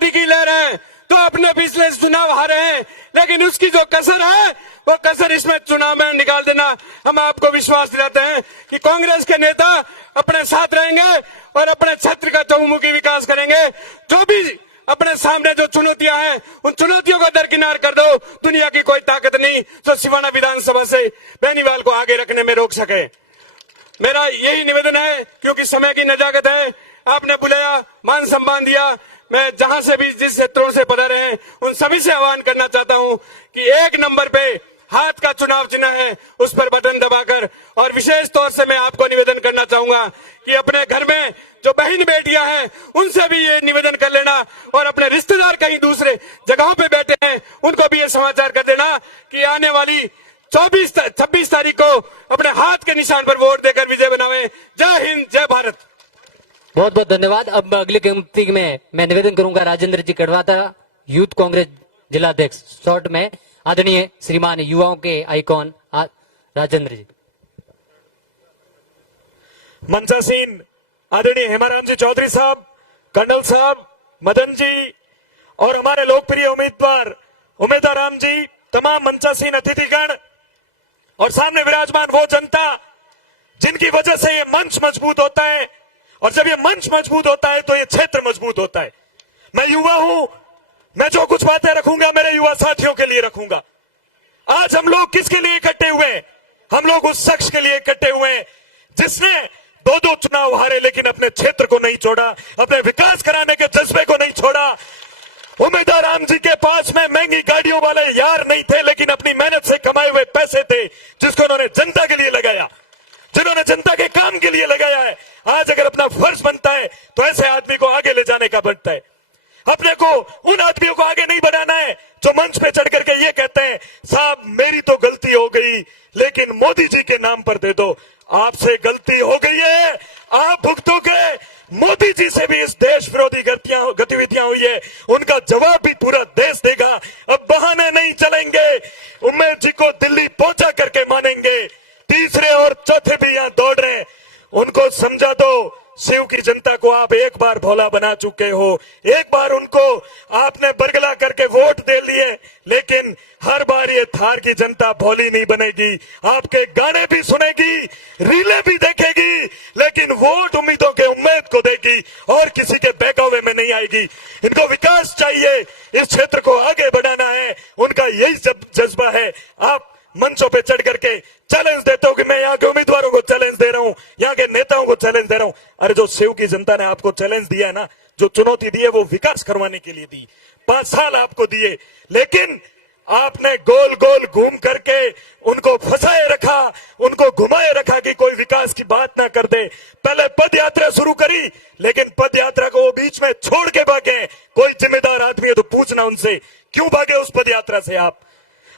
Party की लहर है तो अपने पिछले चुनाव हारे हैं, लेकिन उसकी जो कसर है वो कसर इसमें चुनाव में निकाल देना। हम आपको विश्वास दिलाते हैं कि कांग्रेस के नेता अपने साथ रहेंगे और अपने क्षेत्र का चहुमुखी विकास करेंगे। जो भी अपने सामने जो चुनौतियां हैं उन चुनौतियों को दरकिनार कर दो। दुनिया की कोई ताकत नहीं जो सिवाना विधानसभा से बेनीवाल को आगे रखने में रोक सके। मेरा यही निवेदन है, क्योंकि समय की नजाकत है। आपने बुलाया, मान सम्मान दिया, मैं जहां से भी जिस क्षेत्रों से पधारे हैं उन सभी से आह्वान करना चाहता हूं कि एक नंबर पे हाथ का चुनाव चिन्ह है, उस पर बटन दबाकर, और विशेष तौर से मैं आपको निवेदन करना चाहूंगा कि अपने घर में जो बहन बेटियां हैं उनसे भी ये निवेदन कर लेना, और अपने रिश्तेदार कहीं दूसरे जगहों पे बैठे हैं उनको भी ये समाचार कर देना कि आने वाली 26 तारीख को अपने हाथ के निशान पर वोट देकर विजय बनावे। जय हिंद, जय भारत। बहुत बहुत धन्यवाद। अब अगली पंक्ति में मैं निवेदन करूंगा राजेंद्र जी कड़वाता, यूथ कांग्रेस जिलाध्यक्ष, शॉर्ट में आदरणीय श्रीमान युवाओं के आइकॉन राजेंद्र जी। मंचासीन आदरणीय हेमाराम जी चौधरी साहब, कर्नल साहब, मदन जी और हमारे लोकप्रिय उम्मीदवार उमेदा राम जी, तमाम मंचासीन अतिथिगण और सामने विराजमान वो जनता जिनकी वजह से ये मंच मजबूत होता है, और जब ये मंच मजबूत होता है तो ये क्षेत्र मजबूत होता है। मैं युवा हूं, मैं जो कुछ बातें रखूंगा मेरे युवा साथियों के लिए रखूंगा। आज हम लोग किसके लिए इकट्ठे हुए? हम लोग उस शख्स के लिए इकट्ठे हुए जिसने दो चुनाव हारे लेकिन अपने क्षेत्र को नहीं छोड़ा, अपने विकास कराने के जज्बे को नहीं छोड़ा। उमेदा राम जी के पास में महंगी गाड़ियों वाले यार नहीं थे, लेकिन अपनी मेहनत से कमाए हुए पैसे थे जिसको उन्होंने जनता के लिए लगाया, जिन्होंने जनता के काम के लिए लगाया है। आज अगर अपना फर्ज बनता है तो ऐसे आदमी को आगे ले जाने का बनता है। अपने को उन आदमियों को आगे नहीं बढ़ाना है जो मंच पे चढ़ करके ये कहते हैं साहब मेरी तो गलती हो गई लेकिन मोदी जी के नाम पर दे दो। आपसे गलती हो गई है, आप भुगतोगे। मोदी जी से भी इस देश विरोधी गतिविधियां हुई है, उनका जवाब भी पूरा देश देगा। अब बहाने नहीं चलेंगे। उमेद जी को दिल्ली पहुंचा करके मानेंगे। तीसरे और चौथे भी यहां दौड़ रहे हैं, उनको समझा दो। शिव की जनता को आप एक बार भोला बना चुके हो, एक बार उनको आपने बरगला करके वोट दे लिए, लेकिन हर बार ये थार की जनता भोली नहीं बनेगी। आपके गाने भी सुनेगी, रीले भी देखेगी, लेकिन वोट उम्मीदों के उम्मीद को देगी और किसी के बहकावे में नहीं आएगी। इनको विकास चाहिए, इस क्षेत्र को आगे बढ़ाना है, उनका यही जज्बा है। आप मंचों पे चढ़ करके चैलेंज देते हो कि मैं यहाँ के उम्मीदवारों को चैलेंज दे रहा हूँ, यहाँ के नेताओं को चैलेंज दे रहा हूँ। अरे जो शिव की जनता ने आपको चैलेंज दिया है ना, जो चुनौती दी है वो विकास करवाने के लिए दी। 5 साल आपको दिए, लेकिन आपने गोल गोल घूम करके उनको फंसाए रखा, उनको घुमाए रखा कि कोई विकास की बात ना कर दे। पहले पद यात्रा शुरू करी, लेकिन पद यात्रा को वो बीच में छोड़ के भागे। कोई जिम्मेदार आदमी है तो पूछना उनसे, क्यों भागे उस पद यात्रा से?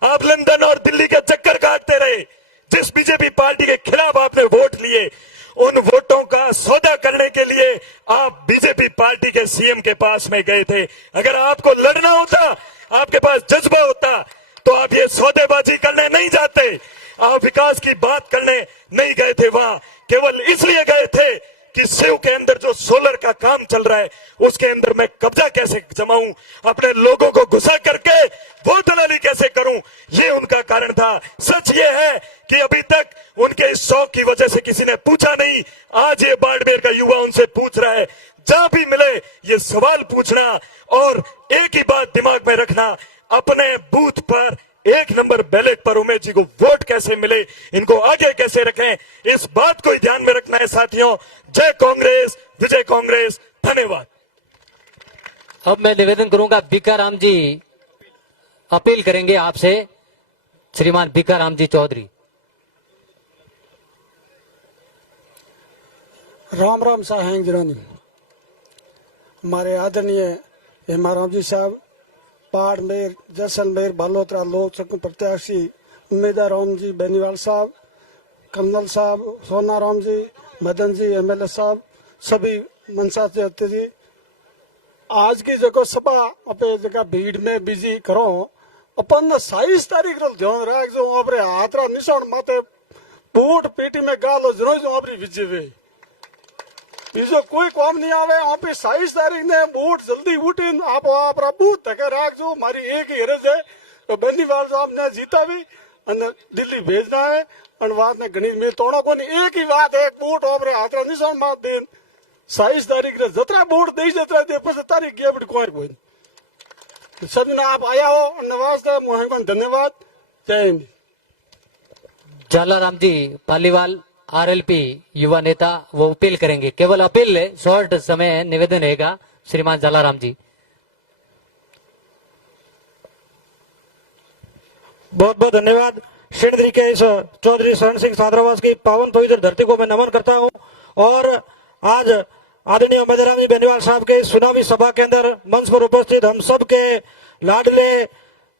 आप लंदन और दिल्ली के चक्कर काटते रहे। जिस बीजेपी पार्टी के खिलाफ आपने वोट लिए, उन वोटों का सौदा करने के लिए आप बीजेपी पार्टी के सीएम के पास में गए थे। अगर आपको लड़ना होता, आपके पास जज्बा होता, तो आप ये सौदेबाजी करने नहीं जाते। आप विकास की बात करने नहीं गए थे वहां, केवल इसलिए गए थे कि शिव के अंदर जो सोलर का काम चल रहा है उसके अंदर मैं कब्जा कैसे जमाऊं, अपने लोगों को घुसा करके वो दलाली कैसे करूं, ये उनका कारण था। सच ये है कि अभी तक उनके इस शौक की वजह से किसी ने पूछा नहीं। आज ये बाड़मेर का युवा उनसे पूछ रहा है। जहां भी मिले ये सवाल पूछना और एक ही बात दिमाग में रखना, अपने बूथ पर 1 नंबर बैलेट पर उमेश जी को वोट कैसे मिले, इनको आगे कैसे रखें, इस बात को ध्यान में रखना है साथियों। जय कांग्रेस, विजय कांग्रेस। धन्यवाद। अब मैं निवेदन करूंगा, भिकाराम जी अपील करेंगे आपसे, श्रीमान भिकाराम जी चौधरी। राम राम साहेब जिरानी। हमारे आदरणीय हेमाराम जी साहब, बाड़मेर, जैसलमेर, बालोतरा लोक सभा प्रत्याशी उमेदा राम जी बेनीवाल साहब, कर्नल साहब, सोना राम जी, मदन जी, एमएलए साहब, सभी मनसा से अतिथि, आज की जगह सभा अपने जगह भीड़ में बिजी करो। अपन 27 तारीख रो ध्यान राख जो अपने हाथ रा निशान माथे बूट पेटी में गालो जरो जो अपनी विजय वे બીજો કોઈ કામ નહીં આવે આપે 27 તારીખને બૂટ જલ્દી ઉઠીને આપણા બૂથ ધકે રાખજો મારી એક ही અરજ है तो बेनीवाल साहबने जीतावी અને દિલ્હી ભેજના है અને વાત ને ઘણી મેં તોડો કોની એક ही बात है बूट ओपरे हाथरा निशान मार देन 27 तारीख रे जतरा बूट दे जतरा दे પછી તારીખ ગેબડ કોઈ सबने आप आया हो नवाज मोहम्मद धन्यवाद जय हिंद। जालाराम जी पालीवाल आरएलपी युवा नेता वो अपील करेंगे, केवल अपील है, शॉर्ट समय निवेदन रहेगा। श्रीमान जालाराम जी। बहुत बहुत धन्यवाद। श्री के इस चौधरी शरण सिंह सादरावास की पावन पवित्र धरती को मैं नमन करता हूं और आज आदरणीय उमेदराम जी बेनीवाल साहब के चुनावी सभा के अंदर मंच पर उपस्थित हम सब के लाडले,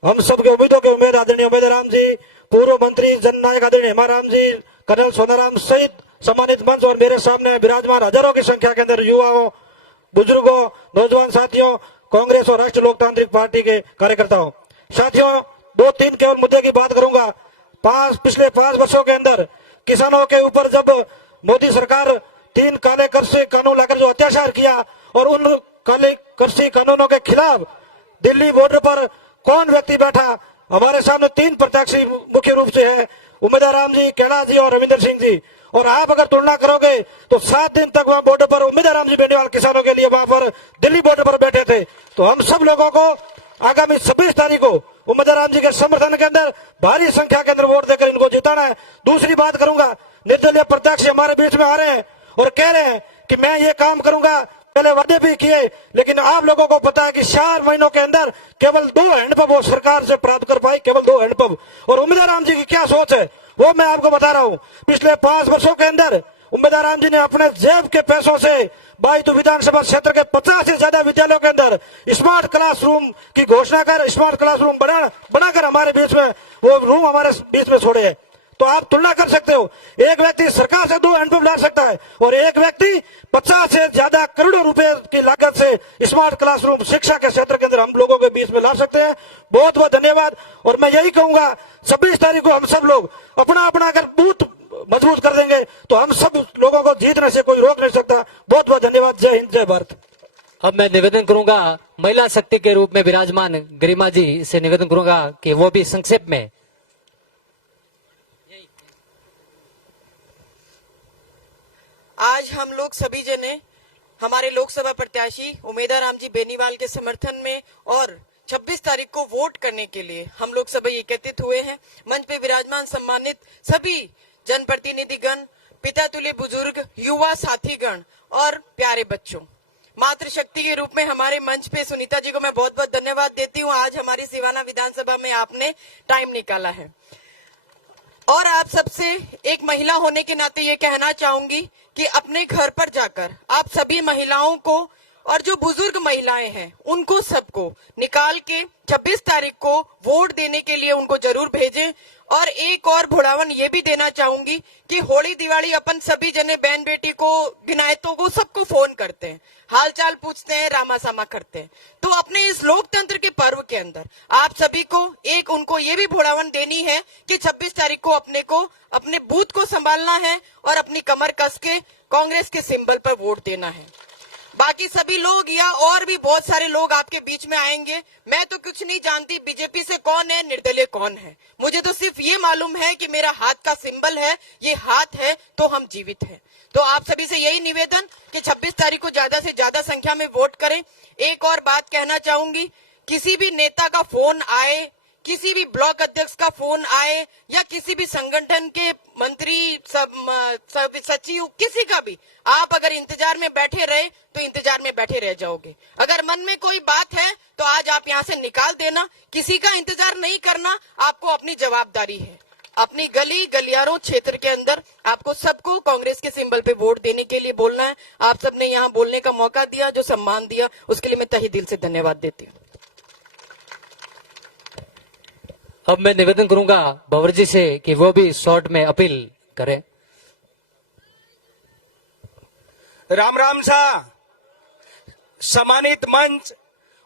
हम सब के उम्मीदों के उम्मीद आदरणीय उमेदराम जी, पूर्व मंत्री जननायक आदरणीय हेमाराम जी, कर्नल सोनाराम सहित सम्मानित मंच और मेरे सामने विराजमान हजारों की संख्या के अंदर युवाओं, बुजुर्गों, नौजवान साथियों, कांग्रेस और राष्ट्रीय लोकतांत्रिक पार्टी के कार्यकर्ताओं, साथियों 2-3 केवल मुद्दे की बात करूंगा। पिछले 5 वर्षों के अंदर किसानों के ऊपर जब मोदी सरकार 3 काले कृषि कानून लाकर जो अत्याचार किया और उन काले कृषि कानूनों के खिलाफ दिल्ली बॉर्डर पर कौन व्यक्ति बैठा, हमारे सामने 3 प्रत्याशी मुख्य रूप से है, उमेदराम जी, कैलाश जी और रविंदर सिंह जी। और आप अगर तुलना करोगे तो 7 दिन तक वहां बॉर्डर पर उमेदराम जी बेनीवाल किसानों के लिए वहां पर दिल्ली बॉर्डर पर बैठे थे। तो हम सब लोगों को आगामी 26 तारीख को उमेदराम जी के समर्थन के अंदर भारी संख्या के अंदर वोट देकर इनको जिताना है। दूसरी बात करूंगा, निर्दलीय प्रत्याशी हमारे बीच में आ रहे हैं और कह रहे हैं कि मैं ये काम करूंगा, पहले वादे भी किए, लेकिन आप लोगों को पता है कि 4 महीनों के अंदर केवल 2 हैंडपंप वो सरकार से प्राप्त कर पाई, केवल 2 हैंडपंप। और उमेदराम जी की क्या सोच है वो मैं आपको बता रहा हूं। पिछले 5 वर्षों के अंदर उमेदराम जी ने अपने जेब के पैसों से बाईतू विधानसभा क्षेत्र के 50 से ज्यादा विद्यालयों के अंदर स्मार्ट क्लासरूम की घोषणा कर स्मार्ट क्लासरूम बनाकर हमारे बीच में वो रूम हमारे बीच में छोड़े हैं। तो आप तुलना कर सकते हो, एक व्यक्ति सरकार से 2 हैंडपंप ला सकता है और एक व्यक्ति 50 से ज्यादा करोड़ों रुपए की लागत से स्मार्ट क्लासरूम शिक्षा के क्षेत्र के अंदर हम लोगों के बीच में ला सकते हैं। बहुत बहुत धन्यवाद। और मैं यही कहूंगा 26 तारीख को हम सब लोग अपना अपना अगर बूथ मजबूत कर देंगे तो हम सब लोगों को जीतने से कोई रोक नहीं सकता। बहुत बहुत धन्यवाद। जय हिंद, जय भारत। अब मैं निवेदन करूंगा महिला शक्ति के रूप में विराजमान गरिमा जी से निवेदन करूंगा कि वो भी संक्षेप में। आज हम लोग सभी जने हमारे लोकसभा प्रत्याशी उमेदराम जी बेनीवाल के समर्थन में और 26 तारीख को वोट करने के लिए हम लोग सभी एकत्रित हुए हैं। मंच पे विराजमान सम्मानित सभी जनप्रतिनिधिगण, पिता तुल्य बुजुर्ग, युवा साथीगण और प्यारे बच्चों, मातृशक्ति के रूप में हमारे मंच पे सुनीता जी को मैं बहुत बहुत धन्यवाद देती हूँ। आज हमारी सिवाना विधानसभा में आपने टाइम निकाला है और आप सबसे एक महिला होने के नाते ये कहना चाहूंगी कि अपने घर पर जाकर आप सभी महिलाओं को और जो बुजुर्ग महिलाएं हैं उनको सबको निकाल के 26 तारीख को वोट देने के लिए उनको जरूर भेजें। और एक और भुड़ावन ये भी देना चाहूंगी कि होली दिवाली अपन सभी जने बहन बेटी को, गिनायतों को, सबको फोन करते हैं, हाल चाल पूछते हैं, रामासामा करते हैं। तो अपने इस लोकतंत्र के पर्व के अंदर आप सभी को एक उनको ये भी भुड़ावन देनी है कि 26 तारीख को अपने बूथ को संभालना है और अपनी कमर कस के कांग्रेस के सिंबल पर वोट देना है। बाकी सभी लोग या और भी बहुत सारे लोग आपके बीच में आएंगे। मैं तो कुछ नहीं जानती बीजेपी से कौन है, निर्दलीय कौन है। मुझे तो सिर्फ ये मालूम है कि मेरा हाथ का सिंबल है, ये हाथ है तो हम जीवित हैं। तो आप सभी से यही निवेदन कि 26 तारीख को ज्यादा से ज्यादा संख्या में वोट करें। एक और बात कहना चाहूंगी, किसी भी नेता का फोन आए, किसी भी ब्लॉक अध्यक्ष का फोन आए या किसी भी संगठन के मंत्री, सचिव, किसी का भी, आप अगर इंतजार में बैठे रहे तो इंतजार में बैठे रह जाओगे। अगर मन में कोई बात है तो आज आप यहाँ से निकाल देना, किसी का इंतजार नहीं करना, आपको अपनी जवाबदारी है। अपनी गली गलियारों क्षेत्र के अंदर आपको सबको कांग्रेस के सिंबल पे वोट देने के लिए बोलना है। आप सबने यहाँ बोलने का मौका दिया, जो सम्मान दिया, उसके लिए मैं तहे दिल से धन्यवाद देती हूँ। अब मैं निवेदन करूंगा भंवर जी से कि वो भी शॉर्ट में अपील करें। राम राम सा सम्मानित मंच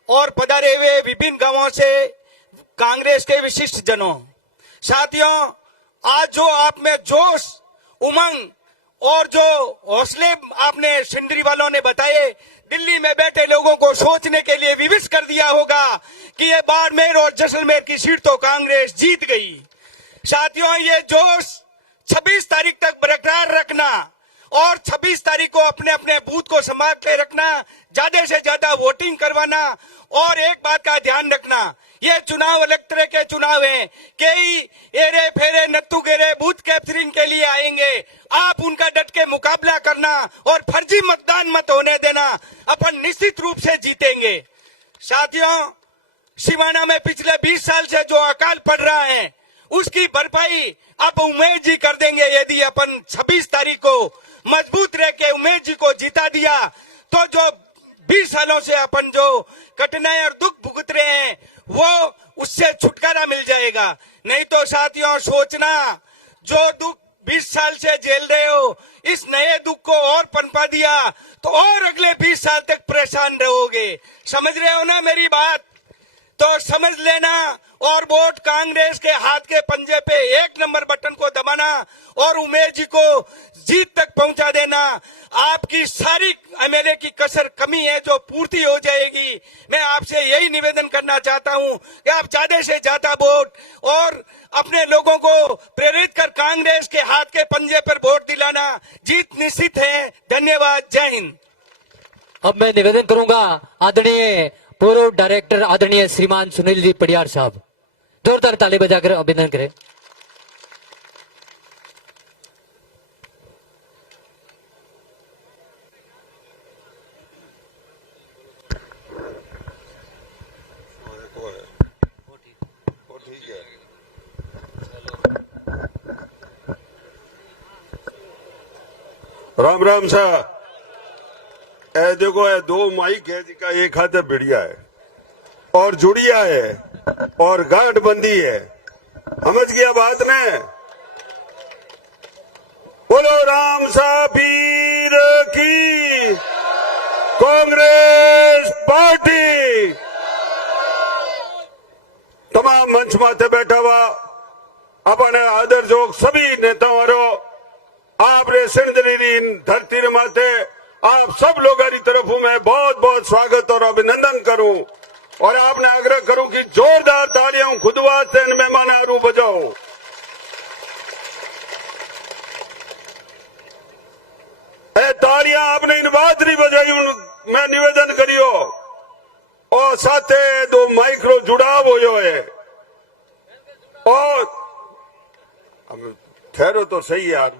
और पधारे हुए विभिन्न गांवों से कांग्रेस के विशिष्ट जनों, साथियों, आज जो आप में जोश, उमंग और जो हौसले आपने सिंदरी वालों ने बताए, दिल्ली में बैठे लोगों को सोचने के लिए विवश कर दिया होगा कि ये बाड़मेर और जैसलमेर की सीट तो कांग्रेस जीत गई। साथियों, ये जोश 26 तारीख तक बरकरार रखना और 26 तारीख को अपने अपने बूथ को संभाल के रखना, ज्यादा से ज्यादा वोटिंग करवाना। और एक बात का ध्यान रखना, ये चुनाव अलग तरह के चुनाव हैं। कई एरे फेरे नत्थु गेरे बूथ कैप्चरिंग के लिए आएंगे, आप उनका डट के मुकाबला करना और फर्जी मतदान मत होने देना। अपन निश्चित रूप से जीतेंगे। साथियों, सिवाना में पिछले 20 साल से जो अकाल पड़ रहा है उसकी भरपाई अब उमेश जी कर देंगे। यदि अपन 26 तारीख को मजबूत रह के उमेश जी को जिता दिया तो जो 20 सालों से अपन जो कठिनाई और दुख भुगत रहे हैं वो उससे छुटकारा मिल जाएगा। नहीं तो साथियों, सोचना जो दुख 20 साल से झेल रहे हो, इस नए दुख को और पनपा दिया तो और अगले 20 साल तक परेशान रहोगे। समझ रहे हो ना मेरी बात? तो समझ लेना और वोट कांग्रेस के हाथ के पंजे पे 1 नंबर बटन को दबाना और उमेश जी को जीत तक पहुंचा देना। आपकी सारी एमएलए की कसर कमी है जो पूर्ति हो जाएगी। मैं आपसे यही निवेदन करना चाहता हूं कि आप ज्यादा से ज्यादा वोट और अपने लोगों को प्रेरित कर कांग्रेस के हाथ के पंजे पर वोट दिलाना। जीत निश्चित है। धन्यवाद। जय हिंद। अब मैं निवेदन करूंगा आदरणीय पूर्व डायरेक्टर आदरणीय श्रीमान सुनील जी पडियार साहब, जोरदार ताली बजाकर अभिनंदन करें। राम राम सा। ए देखो, ए 2 माइक है जिका एक हाथ बढ़िया है और जुड़िया है और गांठ बंदी है। समझ गया बात ने? बोलो राम सा पीर की, कांग्रेस पार्टी। तमाम मंच माथे बैठा हुआ अपने आदर जोग सभी नेताओं, आपने सिंधरी धरती माथे आप सब लोगों की तरफ मैं बहुत बहुत स्वागत और अभिनंदन करूं और आपने आग्रह करूं कि जोरदार तालियां खुदवाद से मेहमान आरू बजाओ। तालियां आपने इन बात नहीं बजाई, मैं निवेदन करियो और साथे 2 माइक्रो जुड़ाव हो है। और ठहरो तो सही यार,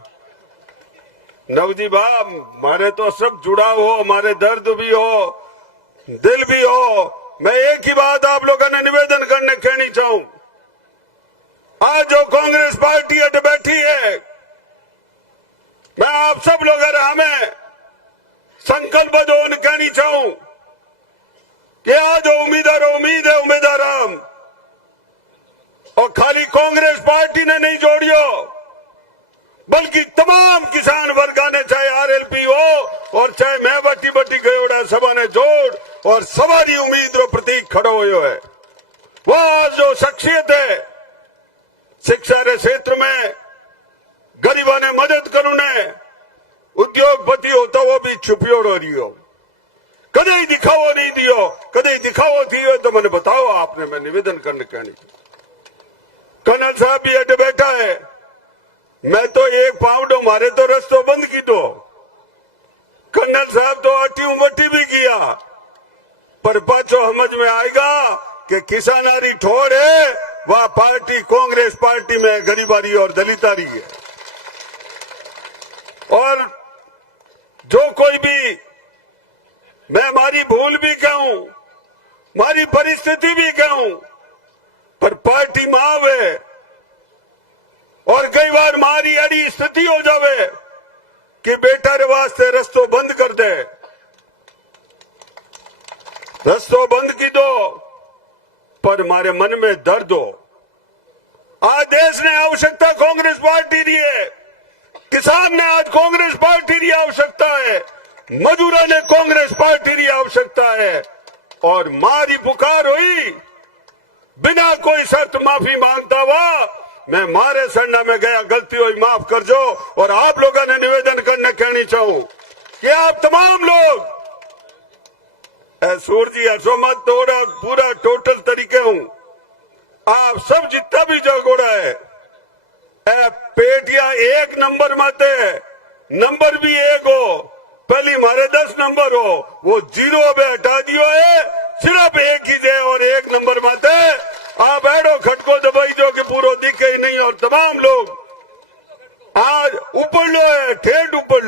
नवजी बा, मारे तो सब जुड़ा हो, हमारे दर्द भी हो, दिल भी हो। मैं एक ही बात आप लोगों ने निवेदन करने कहनी चाहूं, आज जो कांग्रेस पार्टी अट बैठी है, मैं आप सब लोग हमें संकल्प जो कहनी चाहूं कि आज उम्मीदवार उम्मीद है उम्मीदवार और खाली कांग्रेस पार्टी ने नहीं जोड़ियो बल्कि तमाम किसान वर्गा ने, चाहे आरएलपी हो और चाहे मैं बटी बटी गयोड़ा सभा ने जोड़ और सवारी उम्मीद रो प्रतीक खड़ो हो है। वह जो शख्सियत है शिक्षा के क्षेत्र में गरीबा ने मदद करू ने, उद्योगपति हो तो वो भी छुपियो रही हो, कदे ही दिखावो नहीं दियो, कदे ही दिखावो थी हो तो मैंने बताओ आपने, मैं निवेदन करने कहनी। कर्नल साहब भी अट बैठा है, मैं तो एक पाउंडो मारे तो रस्तो बंद की दो। कर्नल साहब तो अटी उमटी भी किया, पर पाछो समझ में आएगा कि किसानारी ठोर है वह पार्टी कांग्रेस पार्टी में गरीबारी और दलितारी है। और जो कोई भी, मैं हमारी भूल भी कहूं, हमारी परिस्थिति भी कहूं, पर पार्टी माव है और कई बार मारी अड़ी स्थिति हो जावे कि बेटा रे वास्ते रस्तो बंद कर दे, रस्तो बंद की दो, पर हमारे मन में दर्द हो। आज देश ने आवश्यकता कांग्रेस पार्टी की है, किसान ने आज कांग्रेस पार्टी की आवश्यकता है, मजदूरों ने कांग्रेस पार्टी की आवश्यकता है। और मारी पुकार हुई बिना कोई शर्त माफी मांगता हुआ मैं मारे सड़ना में गया, गलती हुई माफ कर जो। और आप लोगों ने निवेदन करने कहनी चाहूं कि आप तमाम लोग सूर जी हसो मत, थोड़ा पूरा टोटल तरीके हूं, आप सब जितना भी जगोड़ा है पेटिया एक नंबर मत है, नंबर भी एक हो, पहली मारे 10 नंबर हो, वो 0 पे हटा दियो है, सिर्फ एक ही है और एक नंबर मत है। आप बैठो खटको दबाई जो कि पूरा दिखे ही नहीं। और तमाम लोग आज ऊपर लो है, ठेठ ऊपर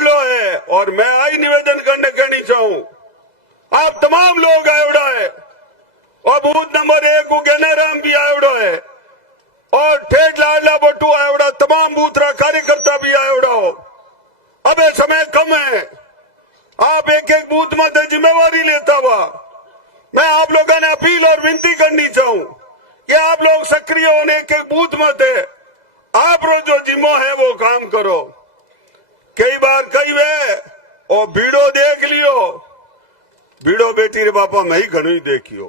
लो है। और मैं आई निवेदन करने कहनी चाहूं, आप तमाम लोग आयोड़ा है और बूथ नंबर 1 को ज्ञानाराम भी आयोड़ा है और ठेठ लाडला बट्टू आयोड़ा, तमाम बूथरा कार्यकर्ता भी आयोड़ा हो। अब ये समय कम है, आप एक एक बूथ में जिम्मेवारी लेता हुआ मैं आप लोगों ने अपील और विनती करनी चाहूं कि आप लोग सक्रिय होने एक एक बूथ में थे, आप जो जिम्मो है वो काम करो। कई बार कई वे और भीड़ो देख लियो, भीड़ो बेटी रे बापा मैं ही घणो ही देखियो,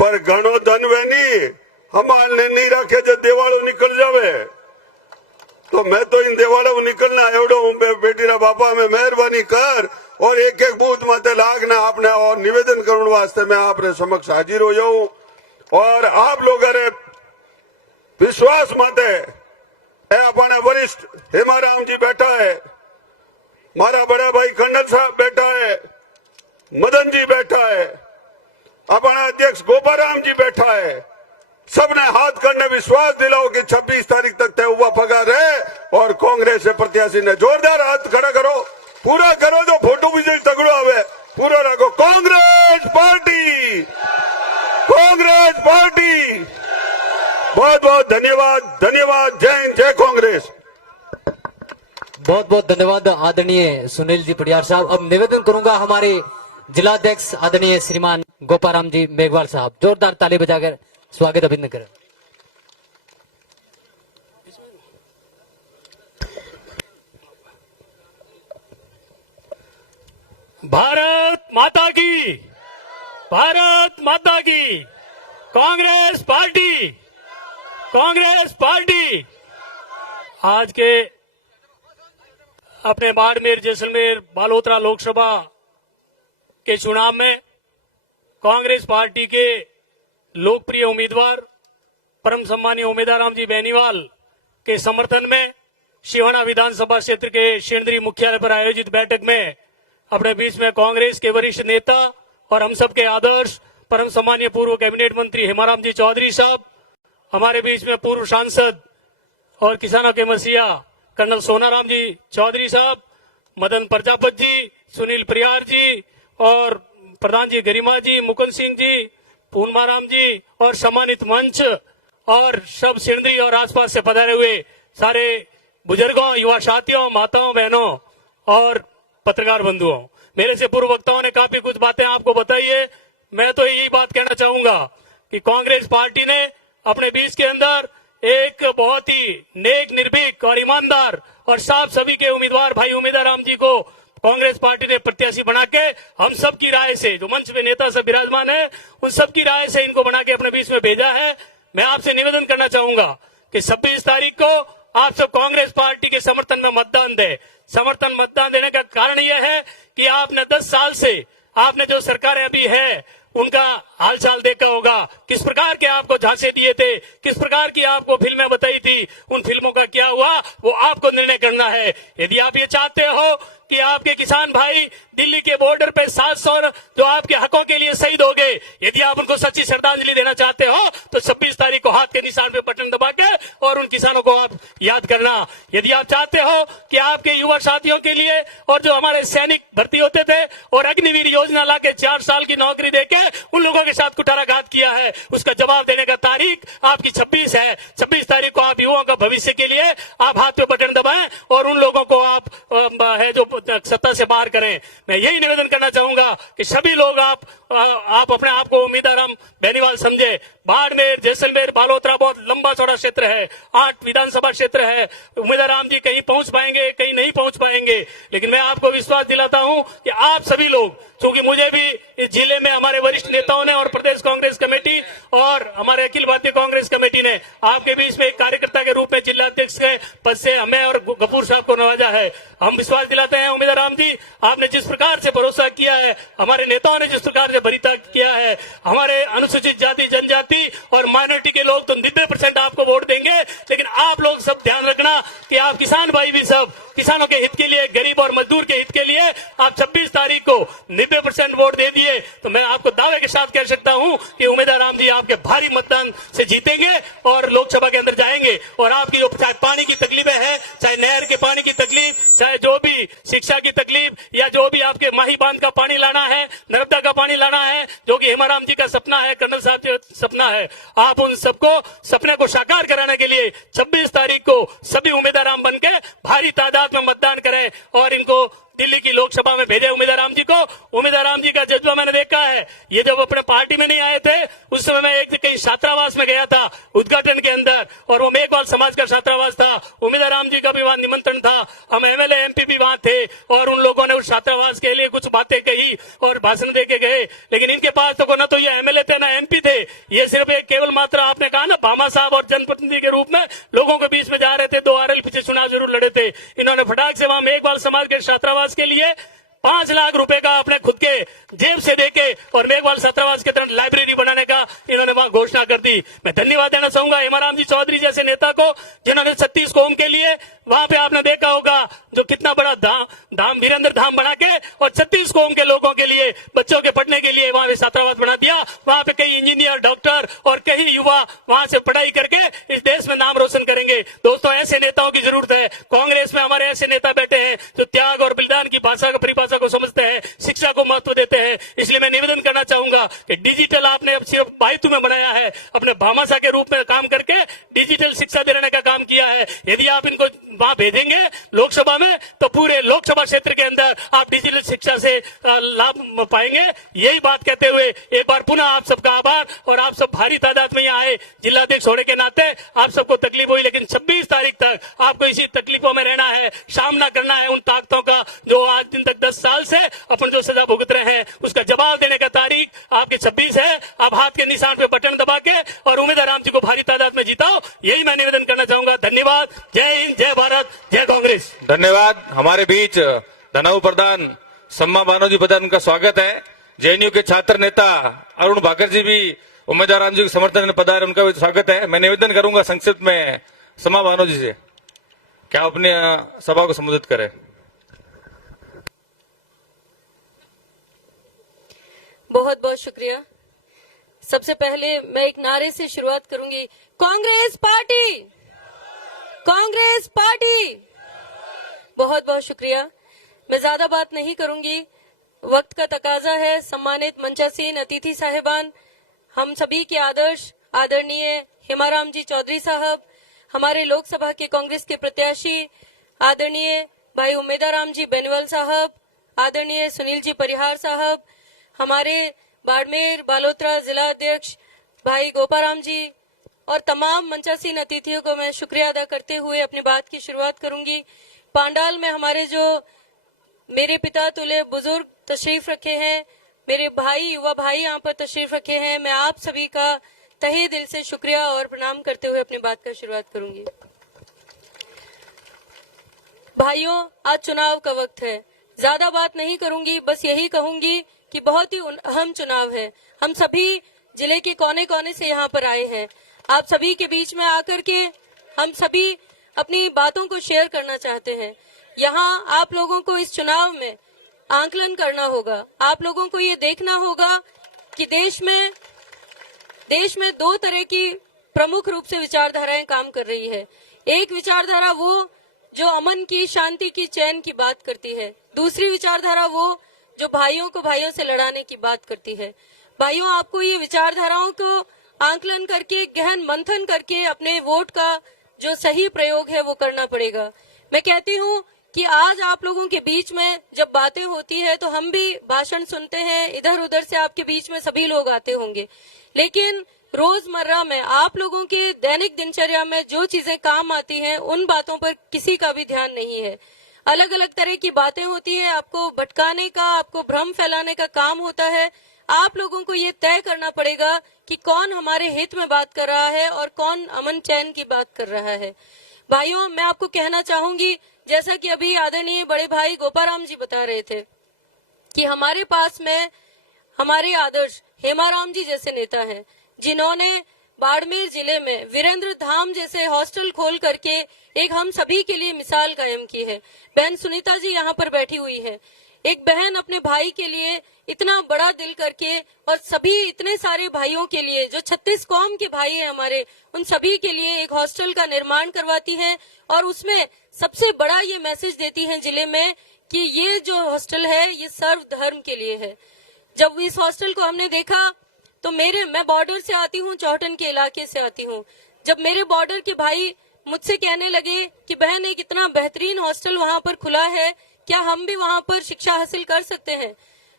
पर घणो धन वे नहीं हमारे ने नहीं रखे। जब देवाड़ो निकल जावे तो मैं तो इन देवाड़ो निकलना एवडो हूं। बेटी रा बापा में मेहरबानी कर और एक एक बूथ माते लागना आपने और निवेदन करने वास्ते मैं आपरे समक्ष हाजिर हो जाऊं। और आप लोगों रे विश्वास माते अपना वरिष्ठ हेमाराम जी बैठा है, मारा बड़ा भाई खंडल साहब बैठा है, मदन जी बैठा है, अपना अध्यक्ष गोपाराम जी बैठा है। सबने हाथ करने विश्वास दिलाओ कि 26 तारीख तक तय हुआ पगार है और कांग्रेस से प्रत्याशी ने जोरदार हाथ खड़ा करो, पूरा करो जो फोटो भी तगड़ो आवे, पूरा रखो। Congress party, Congress party. बहुत बहुत धन्यवाद, धन्यवाद। जय हिंद, जय कांग्रेस। बहुत बहुत धन्यवाद आदरणीय सुनील जी पटियार साहब। अब निवेदन करूंगा हमारे जिलाध्यक्ष आदरणीय श्रीमान गोपाराम जी मेघवाल साहब, जोरदार ताली बजाकर स्वागत अभिनंदन करें। भारत माता की, भारत माता की। Congress party, Congress party. आज के अपने बाड़मेर, जैसलमेर, बालोतरा लोकसभा के चुनाव में कांग्रेस पार्टी के लोकप्रिय उम्मीदवार परम सम्मानीय उमेदाराम जी बेनीवाल के समर्थन में शिवाना विधानसभा क्षेत्र के शेंद्री मुख्यालय पर आयोजित बैठक में अपने बीच में कांग्रेस के वरिष्ठ नेता और हम सब के आदर्श परम सम्मानीय पूर्व कैबिनेट मंत्री हेमाराम जी चौधरी साहब, हमारे बीच में पूर्व सांसद और किसानों के मसीहा कर्नल सोनाराम जी चौधरी साहब, मदन प्रजापत जी, सुनील परियार जी और प्रधान जी गरिमा जी, मुकुंद सिंह जी, पूनमाराम जी और सम्मानित मंच और सब शेंद्री और आसपास से पधारे हुए सारे बुजुर्गों, युवा साथियों, माताओं, बहनों और पत्रकार बंधुओं, मेरे से पूर्व वक्ताओं ने काफी कुछ बातें आपको बताई है। मैं तो यही बात कहना चाहूंगा कि कांग्रेस पार्टी ने अपने बीच के अंदर एक बहुत ही नेक, निर्भीक और ईमानदार और साफ सभी के उम्मीदवार भाई उमेदाराम जी को कांग्रेस पार्टी ने प्रत्याशी बना के हम सब की राय से, जो मंच में नेता सब विराजमान है, उन सब की राय से इनको बना के अपने बीच में भेजा है। मैं आपसे निवेदन करना चाहूंगा कि 26 तारीख को आप सब कांग्रेस पार्टी के समर्थन में मतदान दें। समर्थन मतदान देने का कारण यह है कि आपने 10 साल से आपने जो सरकारें अभी है उनका हालचाल देखा होगा, किस प्रकार के आपको झांसे दिए थे, किस प्रकार की आपको फिल्में बताई थी, उन फिल्मों का क्या हुआ वो आपको निर्णय करना है। यदि आप ये चाहते हो कि आपके किसान भाई दिल्ली के बॉर्डर पे 700 जो आपके हकों के लिए शहीद हो गए, यदि आप उनको सच्ची श्रद्धांजलि देना चाहते हो तो 26 तारीख को हाथ के निशान पे बटन दबा के और उन किसानों को आप याद करना। यदि आप चाहते हो कि आपके युवा साथियों के लिए और जो हमारे सैनिक भर्ती होते थे और अग्निवीर योजना ला के 4 साल की नौकरी देके उन लोगों के साथ कुठाराघात किया है, उसका जवाब देने का तारीख आपकी 26 है। 26 तारीख को आप युवाओं का भविष्य के लिए आप हाथ पे बटन दबाएं और उन लोगों को आप है जो सत्ता से बाहर करें। मैं यही निवेदन करना चाहूंगा कि सभी लोग आप अपने आप को उम्मीदवार बेनीवाल समझे। बाड़मेर, जैसलमेर, बालोतरा बहुत लंबा चौड़ा क्षेत्र है, 8 विधानसभा क्षेत्र है। उम्मीदवार राम जी कहीं पहुंच पाएंगे, कहीं नहीं पहुंच पाएंगे, लेकिन मैं आपको विश्वास दिलाता हूं कि आप सभी लोग, क्योंकि मुझे भी इस जिले में हमारे वरिष्ठ नेताओं ने और प्रदेश कांग्रेस कमेटी और हमारे अखिल भारतीय कांग्रेस कमेटी ने आपके बीच में एक कार्यकर्ता के रूप में जिला अध्यक्ष के पद से हमें और गफूर साहब को नवाजा है। हम विश्वास दिलाते हैं उम्मीदवार राम जी, आपने जिस प्रकार से भरोसा किया है, हमारे नेताओं ने जिस प्रकार से भरिता किया है, हमारे अनुसूचित जाति, जनजाति और माइनॉरिटी के लोग तो 90% आपको वोट देंगे। लेकिन आप लोग सब ध्यान रखना कि आप किसान भाई भी सब किसानों के हित के लिए, गरीब और मजदूर के हित के लिए आप 26 तारीख को 90% वोट दे दिए तो मैं आपको दावे के साथ कह सकता हूं कि उम्मीदवार राम जी आपके भारी मतदान से जीतेंगे और लोकसभा के अंदर जाएंगे। और आपकी जो चाहे पानी की तकलीफें हैं, चाहे नहर के पानी की तकलीफ, चाहे जो भी शिक्षा की तकलीफ, या जो भी आपके माही बांध का पानी लाना है, नर्मदा का पानी लाना है, जो कि हेमाराम जी का सपना है, कर्नल साहब का सपना है, आप उन सबको सपने को साकार कराने के लिए 26 तारीख को सभी उम्मीदवार राम बन के भारी तादाद में मतदान करें और इनको दिल्ली की लोकसभा में भेजे उम्मीदवार राम जी को। उम्मीदवार राम जी का जज्बा मैंने देखा है। ये जब अपने पार्टी में नहीं आए थे उस समय मैं एक कहीं छात्रावास में गया था उद्घाटन के अंदर, और वो मेघवाल समाज का छात्रावास था। उम्मीदवार राम जी का भी वहां निमंत्रण था, हम एमएलए एमपी भी वहां थे और उन लोगों ने उस छात्रावास के लिए कुछ बातें कही और भाषण दे के गए। लेकिन इनके पास तो न तो ये एमएलए थे, न एमपी थे, ये सिर्फ एक केवल मात्र आपने कहा ना भामा साहब और जनप्रतिनिधि के रूप में लोगों के बीच में जा रहे थे। 2 RL पीछे चुनाव जरूर लड़े थे। इन्होंने फटाक से वहां मेघवाल समाज के छात्रावास के लिए 5 लाख रुपए का अपने खुद के जेब से देके और मेघवाल छात्रावास के तरह लाइब्रेरी बनाने का इन्होंने वहां घोषणा कर दी। मैं धन्यवाद देना चाहूंगा हेमाराम जी चौधरी जैसे नेता को, जिन्होंने 36 कौम के लिए वहां पे आपने देखा होगा जो कितना बड़ा धाम वीरेंद्र धाम बना के और 36 कौम के लोगों के लिए, बच्चों के पढ़ने के लिए वहां छात्रावास बना दिया। वहां पे कई इंजीनियर, डॉक्टर और कई युवा वहां से पढ़ाई करके इस देश में नाम रोशन करेंगे। दोस्तों, ऐसे नेताओं की जरूरत है। कांग्रेस में हमारे ऐसे नेता बैठे हैं जो त्याग और बलिदान की भाषा को, परिभाषा को समझते हैं, शिक्षा को महत्व देते हैं। इसलिए मैं निवेदन करना चाहूंगा कि डिजिटल आपने अब सिर्फ बायतू में बनाया है, अपने भामाशाह के रूप में काम करके डिजिटल शिक्षा देने का काम किया है। यदि आप इनको वहां भेजेंगे लोकसभा में तो पूरे लोकसभा क्षेत्र के अंदर आप डिजिटल शिक्षा से लाभ पाएंगे। यही बात कहते हुए एक बार पुनः आप सबका आभार, और आप सब भारी तादाद में यहाँ आए जिला अध्यक्ष होने के नाते। आप सबको तकलीफ हुई, लेकिन 26 तारीख तक आपको इसी तकलीफों में रहना है, सामना करना है उन ताकतों का जो आज दिन तक 10 साल से अपन जो सजा भुगत रहे हैं, उसका जवाब देने का तारीख आपके 26 है। आप हाथ के निशान पे बटन दबा के और उम्मीदवार राम जी को भारी तादाद में जीताओ, यही मैं निवेदन करना चाहूंगा। धन्यवाद। जय हिंद, जय भारत, जय कांग्रेस। धन्यवाद। हमारे बीच धनाऊ प्रधान सम्मा बानोजी प्रधान का स्वागत है। जेएनयू के छात्र नेता अरुण भाकर जी भी उम्मीदवार राम जी के समर्थन में पधारे, उनका भी स्वागत है। मैं निवेदन करूंगा संक्षिप्त में सम्मा बानोजी से, क्या अपनी सभा को संबोधित करें। बहुत बहुत शुक्रिया। सबसे पहले मैं एक नारे से शुरुआत करूंगी, कांग्रेस पार्टी, कांग्रेस पार्टी। बहुत बहुत शुक्रिया। मैं ज्यादा बात नहीं करूंगी, वक्त का तकाजा है। सम्मानित मंचासीन अतिथि साहिबान, हम सभी के आदर्श आदरणीय हेमाराम जी चौधरी साहब, हमारे लोकसभा के कांग्रेस के प्रत्याशी आदरणीय भाई उम्मीदवार राम जी बेनीवाल साहब, आदरणीय सुनील जी परिहार साहब, हमारे बाड़मेर बालोतरा जिला अध्यक्ष भाई गोपाराम जी और तमाम मंचासीन अतिथियों को मैं शुक्रिया अदा करते हुए अपनी बात की शुरुआत करूंगी। पांडाल में हमारे जो मेरे पिता तुल्य बुजुर्ग तशरीफ रखे हैं, मेरे भाई, युवा भाई यहाँ पर तशरीफ रखे हैं, मैं आप सभी का तहे दिल से शुक्रिया और प्रणाम करते हुए अपनी बात का शुरुआत करूंगी। भाइयों, आज चुनाव का वक्त है, ज्यादा बात नहीं करूंगी, बस यही कहूंगी कि बहुत ही अहम चुनाव है। हम सभी जिले के कोने कोने से यहाँ पर आए हैं। आप सभी के बीच में आकर के हम सभी अपनी बातों को शेयर करना चाहते हैं। यहाँ आप लोगों को इस चुनाव में आंकलन करना होगा। आप लोगों को ये देखना होगा कि देश में 2 तरह की प्रमुख रूप से विचारधाराएं काम कर रही है। एक विचारधारा वो जो अमन की, शांति की, चैन की बात करती है। दूसरी विचारधारा वो जो भाइयों को भाइयों से लड़ाने की बात करती है। भाइयों, आपको ये विचारधाराओं को आंकलन करके, गहन मंथन करके अपने वोट का जो सही प्रयोग है वो करना पड़ेगा। मैं कहती हूँ कि आज आप लोगों के बीच में जब बातें होती है तो हम भी भाषण सुनते हैं, इधर उधर से आपके बीच में सभी लोग आते होंगे, लेकिन रोजमर्रा में आप लोगों के दैनिक दिनचर्या में जो चीजें काम आती हैं उन बातों पर किसी का भी ध्यान नहीं है। अलग अलग तरह की बातें होती है, आपको भटकाने का, आपको भ्रम फैलाने का काम होता है। आप लोगों को ये तय करना पड़ेगा कि कौन हमारे हित में बात कर रहा है और कौन अमन चैन की बात कर रहा है। भाइयों, मैं आपको कहना चाहूंगी, जैसा कि अभी आदरणीय बड़े भाई गोपाराम जी बता रहे थे कि हमारे पास में हमारे आदर्श हेमाराम जी जैसे नेता हैं, जिन्होंने बाड़मेर जिले में वीरेंद्र धाम जैसे हॉस्टल खोल करके एक हम सभी के लिए मिसाल कायम की है। बहन सुनीता जी यहाँ पर बैठी हुई है, एक बहन अपने भाई के लिए इतना बड़ा दिल करके और सभी इतने सारे भाइयों के लिए जो 36 कौम के भाई हैं हमारे, उन सभी के लिए एक हॉस्टल का निर्माण करवाती हैं और उसमें सबसे बड़ा ये मैसेज देती हैं जिले में कि ये जो हॉस्टल है ये सर्व धर्म के लिए है। जब इस हॉस्टल को हमने देखा तो मैं बॉर्डर से आती हूँ, चौहटन के इलाके से आती हूँ। जब मेरे बॉर्डर के भाई मुझसे कहने लगे कि बहन एक इतना बेहतरीन हॉस्टल वहाँ पर खुला है, क्या हम भी वहाँ पर शिक्षा हासिल कर सकते हैं,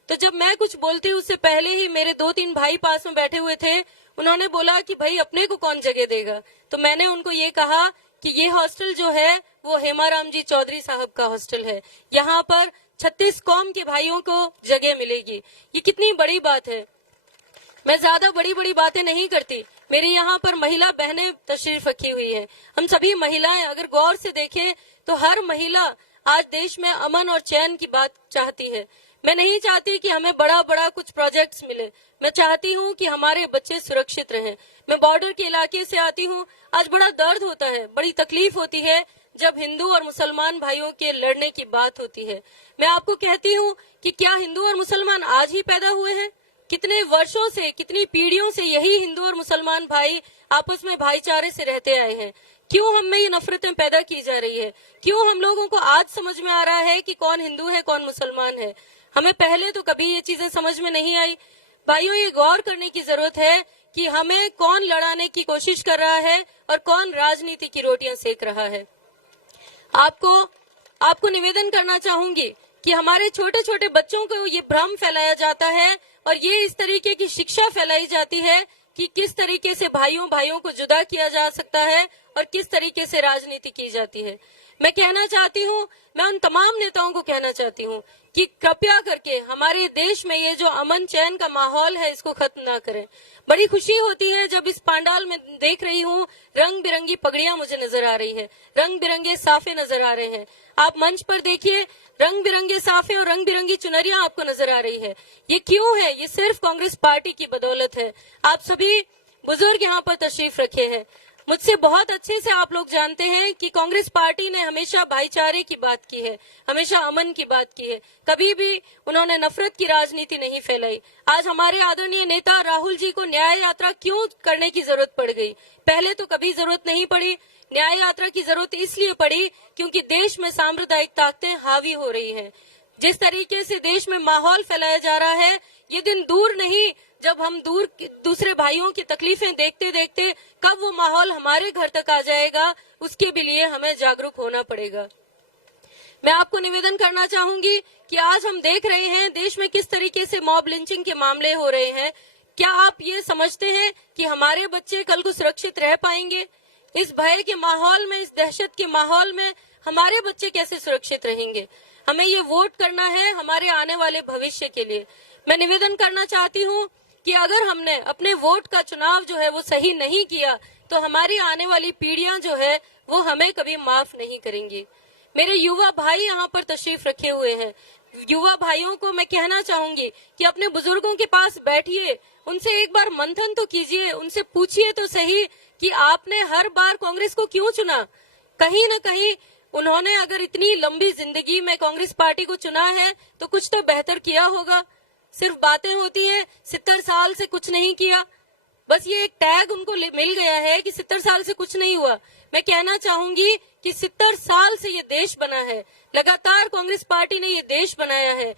तो जब मैं कुछ बोलती उससे पहले ही मेरे 2-3 भाई पास में बैठे हुए थे, उन्होंने बोला कि भाई अपने को कौन जगह देगा। तो मैंने उनको ये कहा कि ये हॉस्टल जो है वो हेमाराम जी चौधरी साहब का हॉस्टल है, यहाँ पर 36 कौम के भाइयों को जगह मिलेगी। ये कितनी बड़ी बात है। मैं ज्यादा बड़ी बड़ी बातें नहीं करती, मेरे यहाँ पर महिला बहनें तशरीफ रखी हुई है। हम सभी महिलाएं अगर गौर से देखें तो हर महिला आज देश में अमन और चैन की बात चाहती है। मैं नहीं चाहती कि हमें बड़ा बड़ा कुछ प्रोजेक्ट्स मिले, मैं चाहती हूँ कि हमारे बच्चे सुरक्षित रहें। मैं बॉर्डर के इलाके से आती हूँ, आज बड़ा दर्द होता है, बड़ी तकलीफ होती है जब हिंदू और मुसलमान भाइयों के लड़ने की बात होती है। मैं आपको कहती हूँ कि क्या हिंदू और मुसलमान आज ही पैदा हुए हैं? कितने वर्षों से, कितनी पीढ़ियों से यही हिंदू और मुसलमान भाई आपस में भाईचारे से रहते आए हैं। क्यों हम में ये नफरतें पैदा की जा रही है? क्यों हम लोगों को आज समझ में आ रहा है कि कौन हिंदू है कौन मुसलमान है? हमें पहले तो कभी ये चीजें समझ में नहीं आई। भाइयों, ये गौर करने की जरूरत है कि हमें कौन लड़ाने की कोशिश कर रहा है और कौन राजनीति की रोटियां सेक रहा है। आपको निवेदन करना चाहूंगी कि हमारे छोटे छोटे बच्चों को ये भ्रम फैलाया जाता है और ये इस तरीके की शिक्षा फैलाई जाती है कि किस तरीके से भाइयों को जुदा किया जा सकता है और किस तरीके से राजनीति की जाती है। मैं कहना चाहती हूँ, मैं उन तमाम नेताओं को कहना चाहती हूँ कि कृपया करके हमारे देश में ये जो अमन चैन का माहौल है इसको खत्म ना करें। बड़ी खुशी होती है जब इस पंडाल में देख रही हूँ रंग बिरंगी पगड़ियां मुझे नजर आ रही है, रंग बिरंगे साफे नजर आ रहे हैं। आप मंच पर देखिए, रंग बिरंगे साफे और रंग बिरंगी चुनरियां आपको नजर आ रही है। ये क्यों है? ये सिर्फ कांग्रेस पार्टी की बदौलत है। आप सभी बुजुर्ग यहाँ पर तशरीफ रखे हैं। मुझसे बहुत अच्छे से आप लोग जानते हैं कि कांग्रेस पार्टी ने हमेशा भाईचारे की बात की है, हमेशा अमन की बात की है, कभी भी उन्होंने नफरत की राजनीति नहीं फैलाई। आज हमारे आदरणीय नेता राहुल जी को न्याय यात्रा क्यों करने की जरूरत पड़ गई? पहले तो कभी जरूरत नहीं पड़ी। न्याय यात्रा की जरूरत इसलिए पड़ी क्योंकि देश में सांप्रदायिक ताकतें हावी हो रही हैं। जिस तरीके से देश में माहौल फैलाया जा रहा है, ये दिन दूर नहीं जब हम दूसरे भाइयों की तकलीफें देखते देखते कब वो माहौल हमारे घर तक आ जाएगा, उसके भी लिए हमें जागरूक होना पड़ेगा। मैं आपको निवेदन करना चाहूंगी कि आज हम देख रहे हैं देश में किस तरीके से मॉब लिंचिंग के मामले हो रहे हैं। क्या आप ये समझते हैं कि हमारे बच्चे कल को सुरक्षित रह पाएंगे? इस भय के माहौल में, इस दहशत के माहौल में हमारे बच्चे कैसे सुरक्षित रहेंगे? हमें ये वोट करना है हमारे आने वाले भविष्य के लिए। मैं निवेदन करना चाहती हूँ कि अगर हमने अपने वोट का चुनाव जो है वो सही नहीं किया तो हमारी आने वाली पीढ़ियां जो है वो हमें कभी माफ नहीं करेंगी। मेरे युवा भाई यहाँ पर तशरीफ रखे हुए हैं। युवा भाइयों को मैं कहना चाहूंगी कि अपने बुजुर्गों के पास बैठिए, उनसे एक बार मंथन तो कीजिए, उनसे पूछिए तो सही कि आपने हर बार कांग्रेस को क्यों चुना। कहीं न कहीं उन्होंने अगर इतनी लंबी जिंदगी में कांग्रेस पार्टी को चुना है तो कुछ तो बेहतर किया होगा। सिर्फ बातें होती है, 70 साल से कुछ नहीं किया, बस ये एक टैग उनको मिल गया है कि 70 साल से कुछ नहीं हुआ। मैं कहना चाहूंगी कि 70 साल से ये देश बना है, लगातार कांग्रेस पार्टी ने ये देश बनाया है।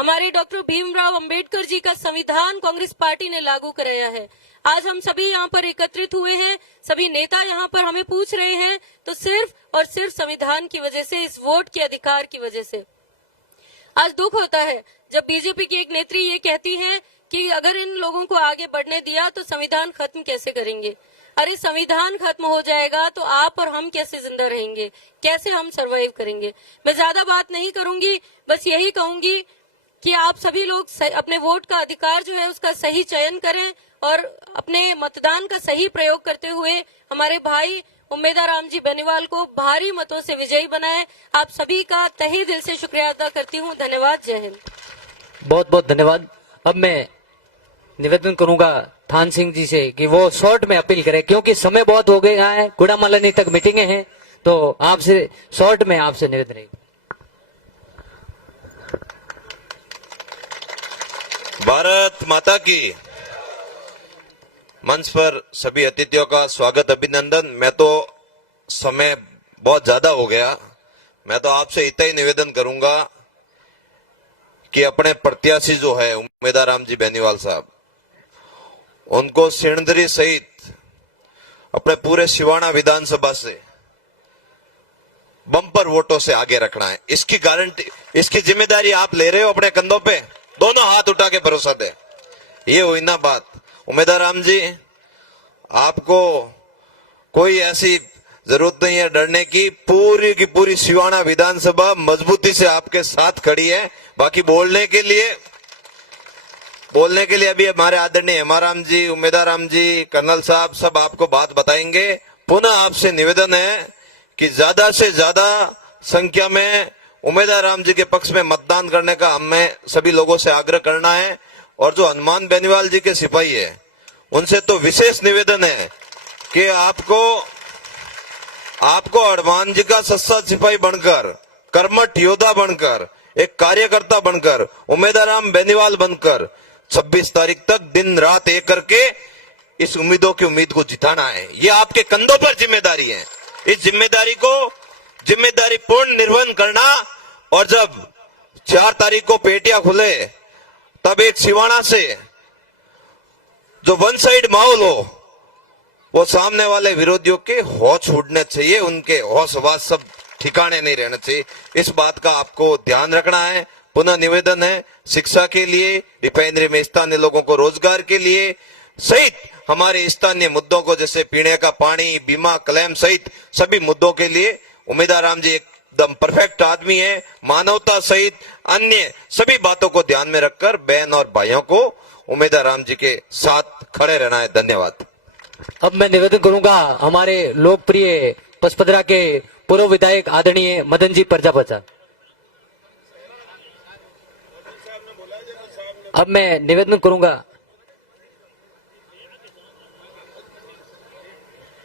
हमारे डॉक्टर भीमराव अंबेडकर जी का संविधान कांग्रेस पार्टी ने लागू कराया है। आज हम सभी यहाँ पर एकत्रित हुए हैं, सभी नेता यहाँ पर हमें पूछ रहे हैं, तो सिर्फ और सिर्फ संविधान की वजह से, इस वोट के अधिकार की वजह से। आज दुख होता है जब बीजेपी की एक नेत्री ये कहती है कि अगर इन लोगों को आगे बढ़ने दिया तो संविधान खत्म कैसे करेंगे। अरे संविधान खत्म हो जाएगा तो आप और हम कैसे जिंदा रहेंगे, कैसे हम सरवाइव करेंगे। मैं ज्यादा बात नहीं करूंगी, बस यही कहूंगी कि आप सभी लोग अपने वोट का अधिकार जो है उसका सही चयन करें और अपने मतदान का सही प्रयोग करते हुए हमारे भाई उमेदा राम जी बेनीवाल को भारी मतों से विजयी बनाएं। आप सभी का तहे दिल से शुक्रिया अदा करती हूं। धन्यवाद। जय हिंद। बहुत बहुत धन्यवाद। अब मैं निवेदन करूंगा थान सिंह जी से कि वो शॉर्ट में अपील करें, क्योंकि समय बहुत हो गया है, गुड़ामालानी तक मीटिंगें हैं, तो आपसे शॉर्ट में आपसे निवेदन है। भारत माता की। मंच पर सभी अतिथियों का स्वागत, अभिनंदन। मैं तो समय बहुत ज्यादा हो गया, मैं तो आपसे इतना ही निवेदन करूंगा कि अपने प्रत्याशी जो है उमेदा राम जी बेनीवाल साहब, उनको सिणधरी सहित अपने पूरे सिवाना विधानसभा से बम्पर वोटों से आगे रखना है। इसकी गारंटी, इसकी जिम्मेदारी आप ले रहे हो अपने कंधों पे, दोनों हाथ उठा के भरोसा दे। ये हुई ना बात। उमेदा राम जी, आपको कोई ऐसी जरूरत नहीं है डरने की, पूरी की पूरी सिवाना विधानसभा मजबूती से आपके साथ खड़ी है। बाकी बोलने के लिए अभी हमारे आदरणीय हेमाराम जी, उमेदा राम जी, कर्नल साहब सब आपको बात बताएंगे। पुनः आपसे निवेदन है कि ज्यादा से ज्यादा संख्या में उमेदा राम जी के पक्ष में मतदान करने का हमें सभी लोगों से आग्रह करना है। और जो हनुमान बेनीवाल जी के सिपाही है, उनसे तो विशेष निवेदन है कि आपको हनुमान जी का सच्चा सिपाही बनकर, कर्मठ योद्धा बनकर, एक कार्यकर्ता बनकर, उमेदा राम बेनीवाल बनकर 26 तारीख तक दिन रात एक करके इस उम्मीदों की उम्मीद को जिताना है। ये आपके कंधों पर जिम्मेदारी है। इस जिम्मेदारी पूर्ण निर्वहन करना। और जब 4 तारीख को पेटियां खुले, तब एक सिवाना से जो वन साइड माहौल हो, वो सामने वाले विरोधियों के होश उड़ने चाहिए, उनके होश वास सब ठिकाने नहीं रहने चाहिए। इस बात का आपको ध्यान रखना है। पुनः निवेदन है, शिक्षा के लिए, रिफाइनरी में स्थानीय लोगों को रोजगार के लिए सहित हमारे स्थानीय मुद्दों को, जैसे पीने का पानी, बीमा क्लेम सहित सभी मुद्दों के लिए उमेदा राम जी एकदम परफेक्ट आदमी है। मानवता सहित अन्य सभी बातों को ध्यान में रखकर बहन और भाइयों को उमेदा राम जी के साथ खड़े रहना है। धन्यवाद। अब मैं निवेदन करूंगा हमारे लोकप्रिय पचपदरा के पूर्व विधायक आदरणीय मदन जी प्रजापति। अब मैं निवेदन करूंगा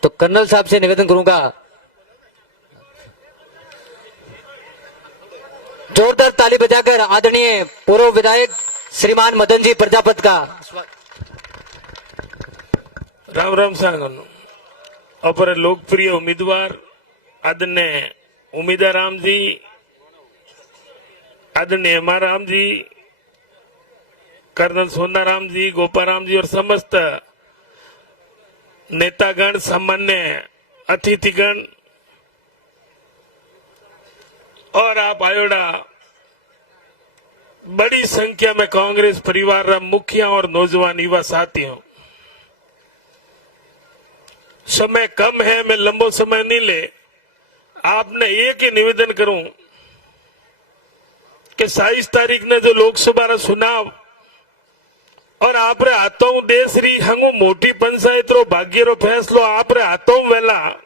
तो कर्नल साहब से निवेदन करूंगा, जोरदार ताली बजाकर आदरणीय पूर्व विधायक श्रीमान मदन जी प्रजापति का राम राम सांगन। अपर लोकप्रिय उम्मीदवार आदरणीय उमेदा राम जी, आदरणीय हेमाराम जी, कर्नल सोनाराम जी, गोपाराम जी और समस्त नेतागण, सामान्य अतिथिगण और आप आयोडा बड़ी संख्या में कांग्रेस परिवार मुखिया और नौजवान युवा साथियों, समय कम है, मैं लंबो समय नहीं ले। आपने एक ही निवेदन करूं कि 27 तारीख ने जो लोकसभा रा चुनाव और आपरे हाथों देश री हंगू मोटी पंचायत रो भाग्य रो फैसलो आपरे हाथों वेला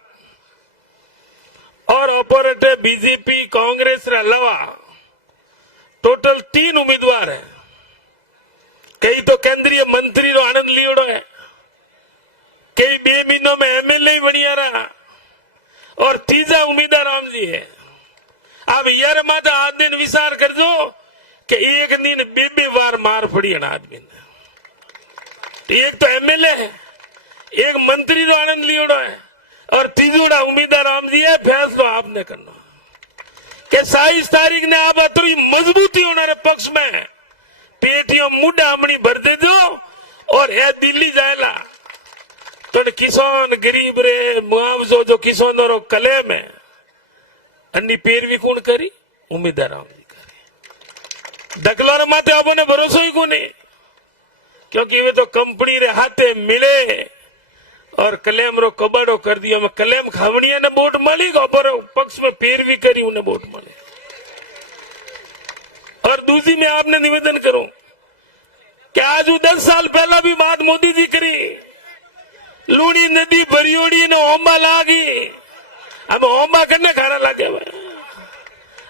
और ऑपरेटे बीजेपी कांग्रेस रे अलावा टोटल 3 उम्मीदवार है। कई तो केंद्रीय मंत्री रो आनंद लियोड़ो है, कई 2 महीनों में एमएलए बनिया रहा और तीजा उमेदा राम जी है। अब यार माता आज दिन विचार कर दो कि एक दिन 2 बार मार पड़ी है आदमी ने। एक तो एमएलए है, एक मंत्री तो आनंद लियोड़ा है और तीजोड़ा उमेदा राम जी है। फैसला आपने करना कि 27 तारीख ने आप अतरी मजबूती होने पक्ष में कंपनियों मुंडा हमनी भर दे दो और है दिल्ली जाएला तो किसान गरीब रे मुआवजो जो किसानों रो कलेम है अन्नी पैरवी कौन करी उम्मीदवार जी करी दकलार माते आपने भरोसा ही कोनी क्योंकि वे तो कंपनी रे हाथे मिले और कलेम रो कबाड़ो कर दिया मैं कलेम खावणी ने वोट मળી पर पक्ष में पैरवी करी उन्हें वोट मळे और दूसरी मैं आपने निवेदन करूं कि आज 10 साल पहला भी बात मोदी जी करी लूणी नदी बरियोड़ी ने ओंबा लागी हम ओंबा करने खाना लागे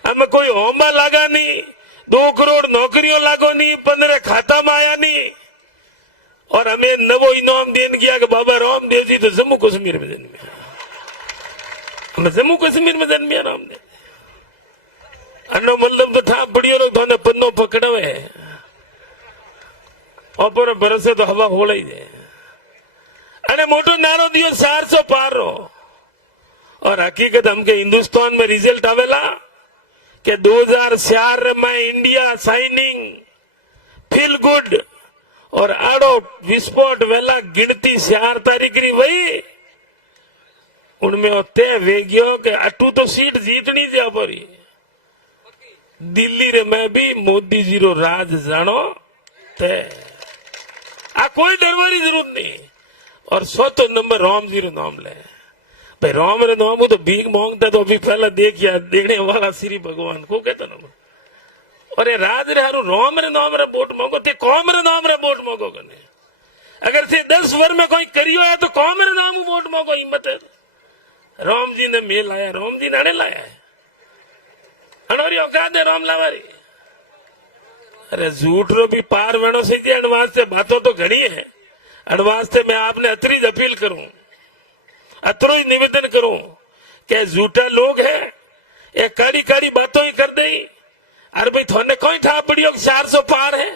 हमें कोई ओंबा लागा नहीं 2 करोड़ नौकरियों लागो नहीं 15 खाता में आया नहीं और हमें नवो इनाम देन गया कि बाबा रामदेव जी तो जम्मू कश्मीर में जन्मे हमें जम्मू कश्मीर में जन्मे रामदेव अनो मतलब तो था बढ़िया लोग तो पन्नो पकड़वे और पर बरसे तो हवा होड़ा ही दे अरे मोटो नारो दियो 400 पार रो और हकीकत हमके हिंदुस्तान में रिजल्ट आवेला कि 2004 में इंडिया साइनिंग फील गुड और आड़ो विस्फोट वेला गिनती 4 तारीख री वही उनमें तय वे गयो कि अटू तो सीट जीतनी जा परी दिल्ली रे में भी मोदी जी रो राज जानो तय आ कोई डरवारी जरूरत नहीं और 100 नंबर राम जी रो नाम ले भाई राम रे नाम तो भीख मांगता तो अभी पहला देखिया देने वाला श्री भगवान को कहता ना अरे राज रे हारू राम रे नाम रे वोट मांगो ते कौम रे नाम रे वोट मांगो कने अगर से 10 वर्ष में कोई करियो है तो कौम रे नाम वोट मांगो हिम्मत है राम जी ने मेल आया राम जी ने लाया है अनोरी औकात है राम लावारी अरे झूठ रो भी पार वेणो से जी अनवास से बातों तो घनी है अनवास से मैं आपने अतरी अपील करूं अतरो ही निवेदन करूं कि झूठे लोग हैं ये कारी कारी बातों ही कर दई अरे भाई थोने कोई ठा पड़ियो 400 पार है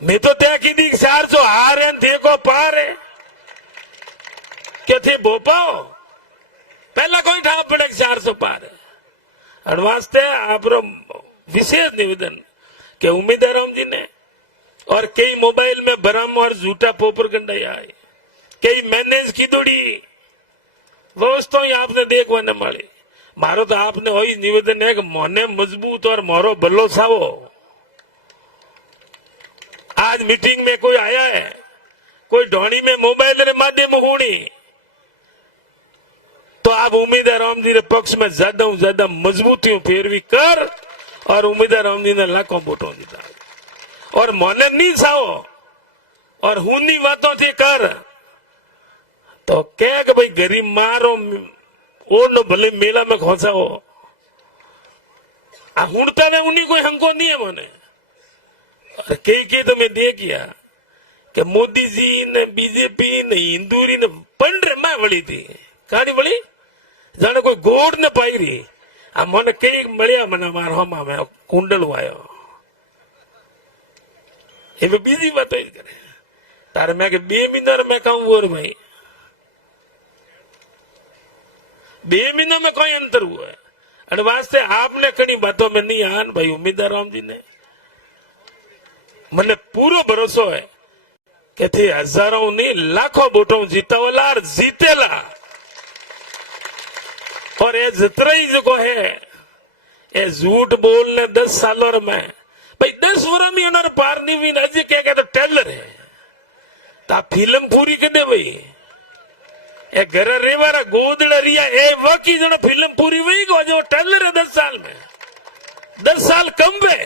मैं तो त्या की दी 400 हार है थे को पार है क्या थे भोपाओ पहला कोई ठा पड़े 400 पार है वास्ते आप विशेष निवेदन के उम्मीदवार राम जी ने और कई मोबाइल में भरम और झूठा पोपरगंडा आए कई मैनेज की दौड़ी व्यवस्था ही आपने देखवा न मळे मारो तो आपने वही निवेदन है कि मोने मजबूत और मोरो बल्लो सावो आज मीटिंग में कोई आया है कोई ढोनी में मोबाइल रे माध्यम हुणी तो आप उम्मीदवार राम जी के पक्ष में ज्यादा मजबूती पैरवी कर और उम्मीदवार राम जी ने लाखों वोटों जीता और मोने नहीं साओ और हुनी बातों थी कर तो क्या कि भाई गरीब मारो और न भले मेला में खोसा हो हुड़ता ने उन्हीं कोई हमको नहीं है मोने और कई तो मैं देख गया कि मोदी जी ने बीजेपी ने हिंदूरी ने पंडरे में वड़ी थी कहानी बड़ी जाने कोई गोड़ ने पाई रही आ मन कई मळिया मना मार हम में कुंडल आयो ये बीजी बात करे तारे मैं के 2 महीना में कहूं और भाई 2 महीनों में कोई अंतर हुआ है और वास्ते आपने कई बातों में नहीं आन भाई उम्मीदवार राम जी ने मने पूरा भरोसा है कि थे हजारों नहीं लाखों वोटों जीतावला और जीतेला और ये जितना ही जो है ये झूठ बोलने 10 सालों में भाई 10 वर्ष में उन्होंने पार नहीं हुई अजय क्या कहते टेलर है ता फिल्म पूरी कर दे भाई ए घर रेवारा गोदड़ा रिया ए वकी जो फिल्म पूरी हुई को जो टेलर है 10 साल में 10 साल कम पे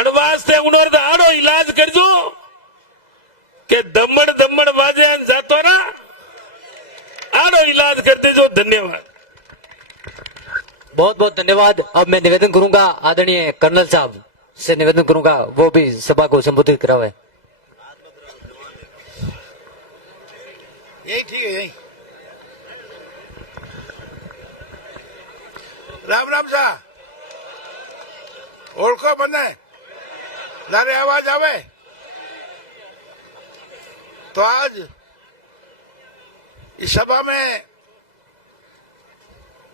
अनवास्ते उन्होंने आड़ो इलाज कर जो के दमड़ बाजे जातो ना आड़ो इलाज करते जो धन्यवाद बहुत बहुत धन्यवाद। अब मैं निवेदन करूंगा आदरणीय कर्नल साहब से निवेदन करूंगा वो भी सभा को संबोधित करावे। यही ठीक है यही राम राम सा ओळखो बने लारे आवाज आवे तो आज इस सभा में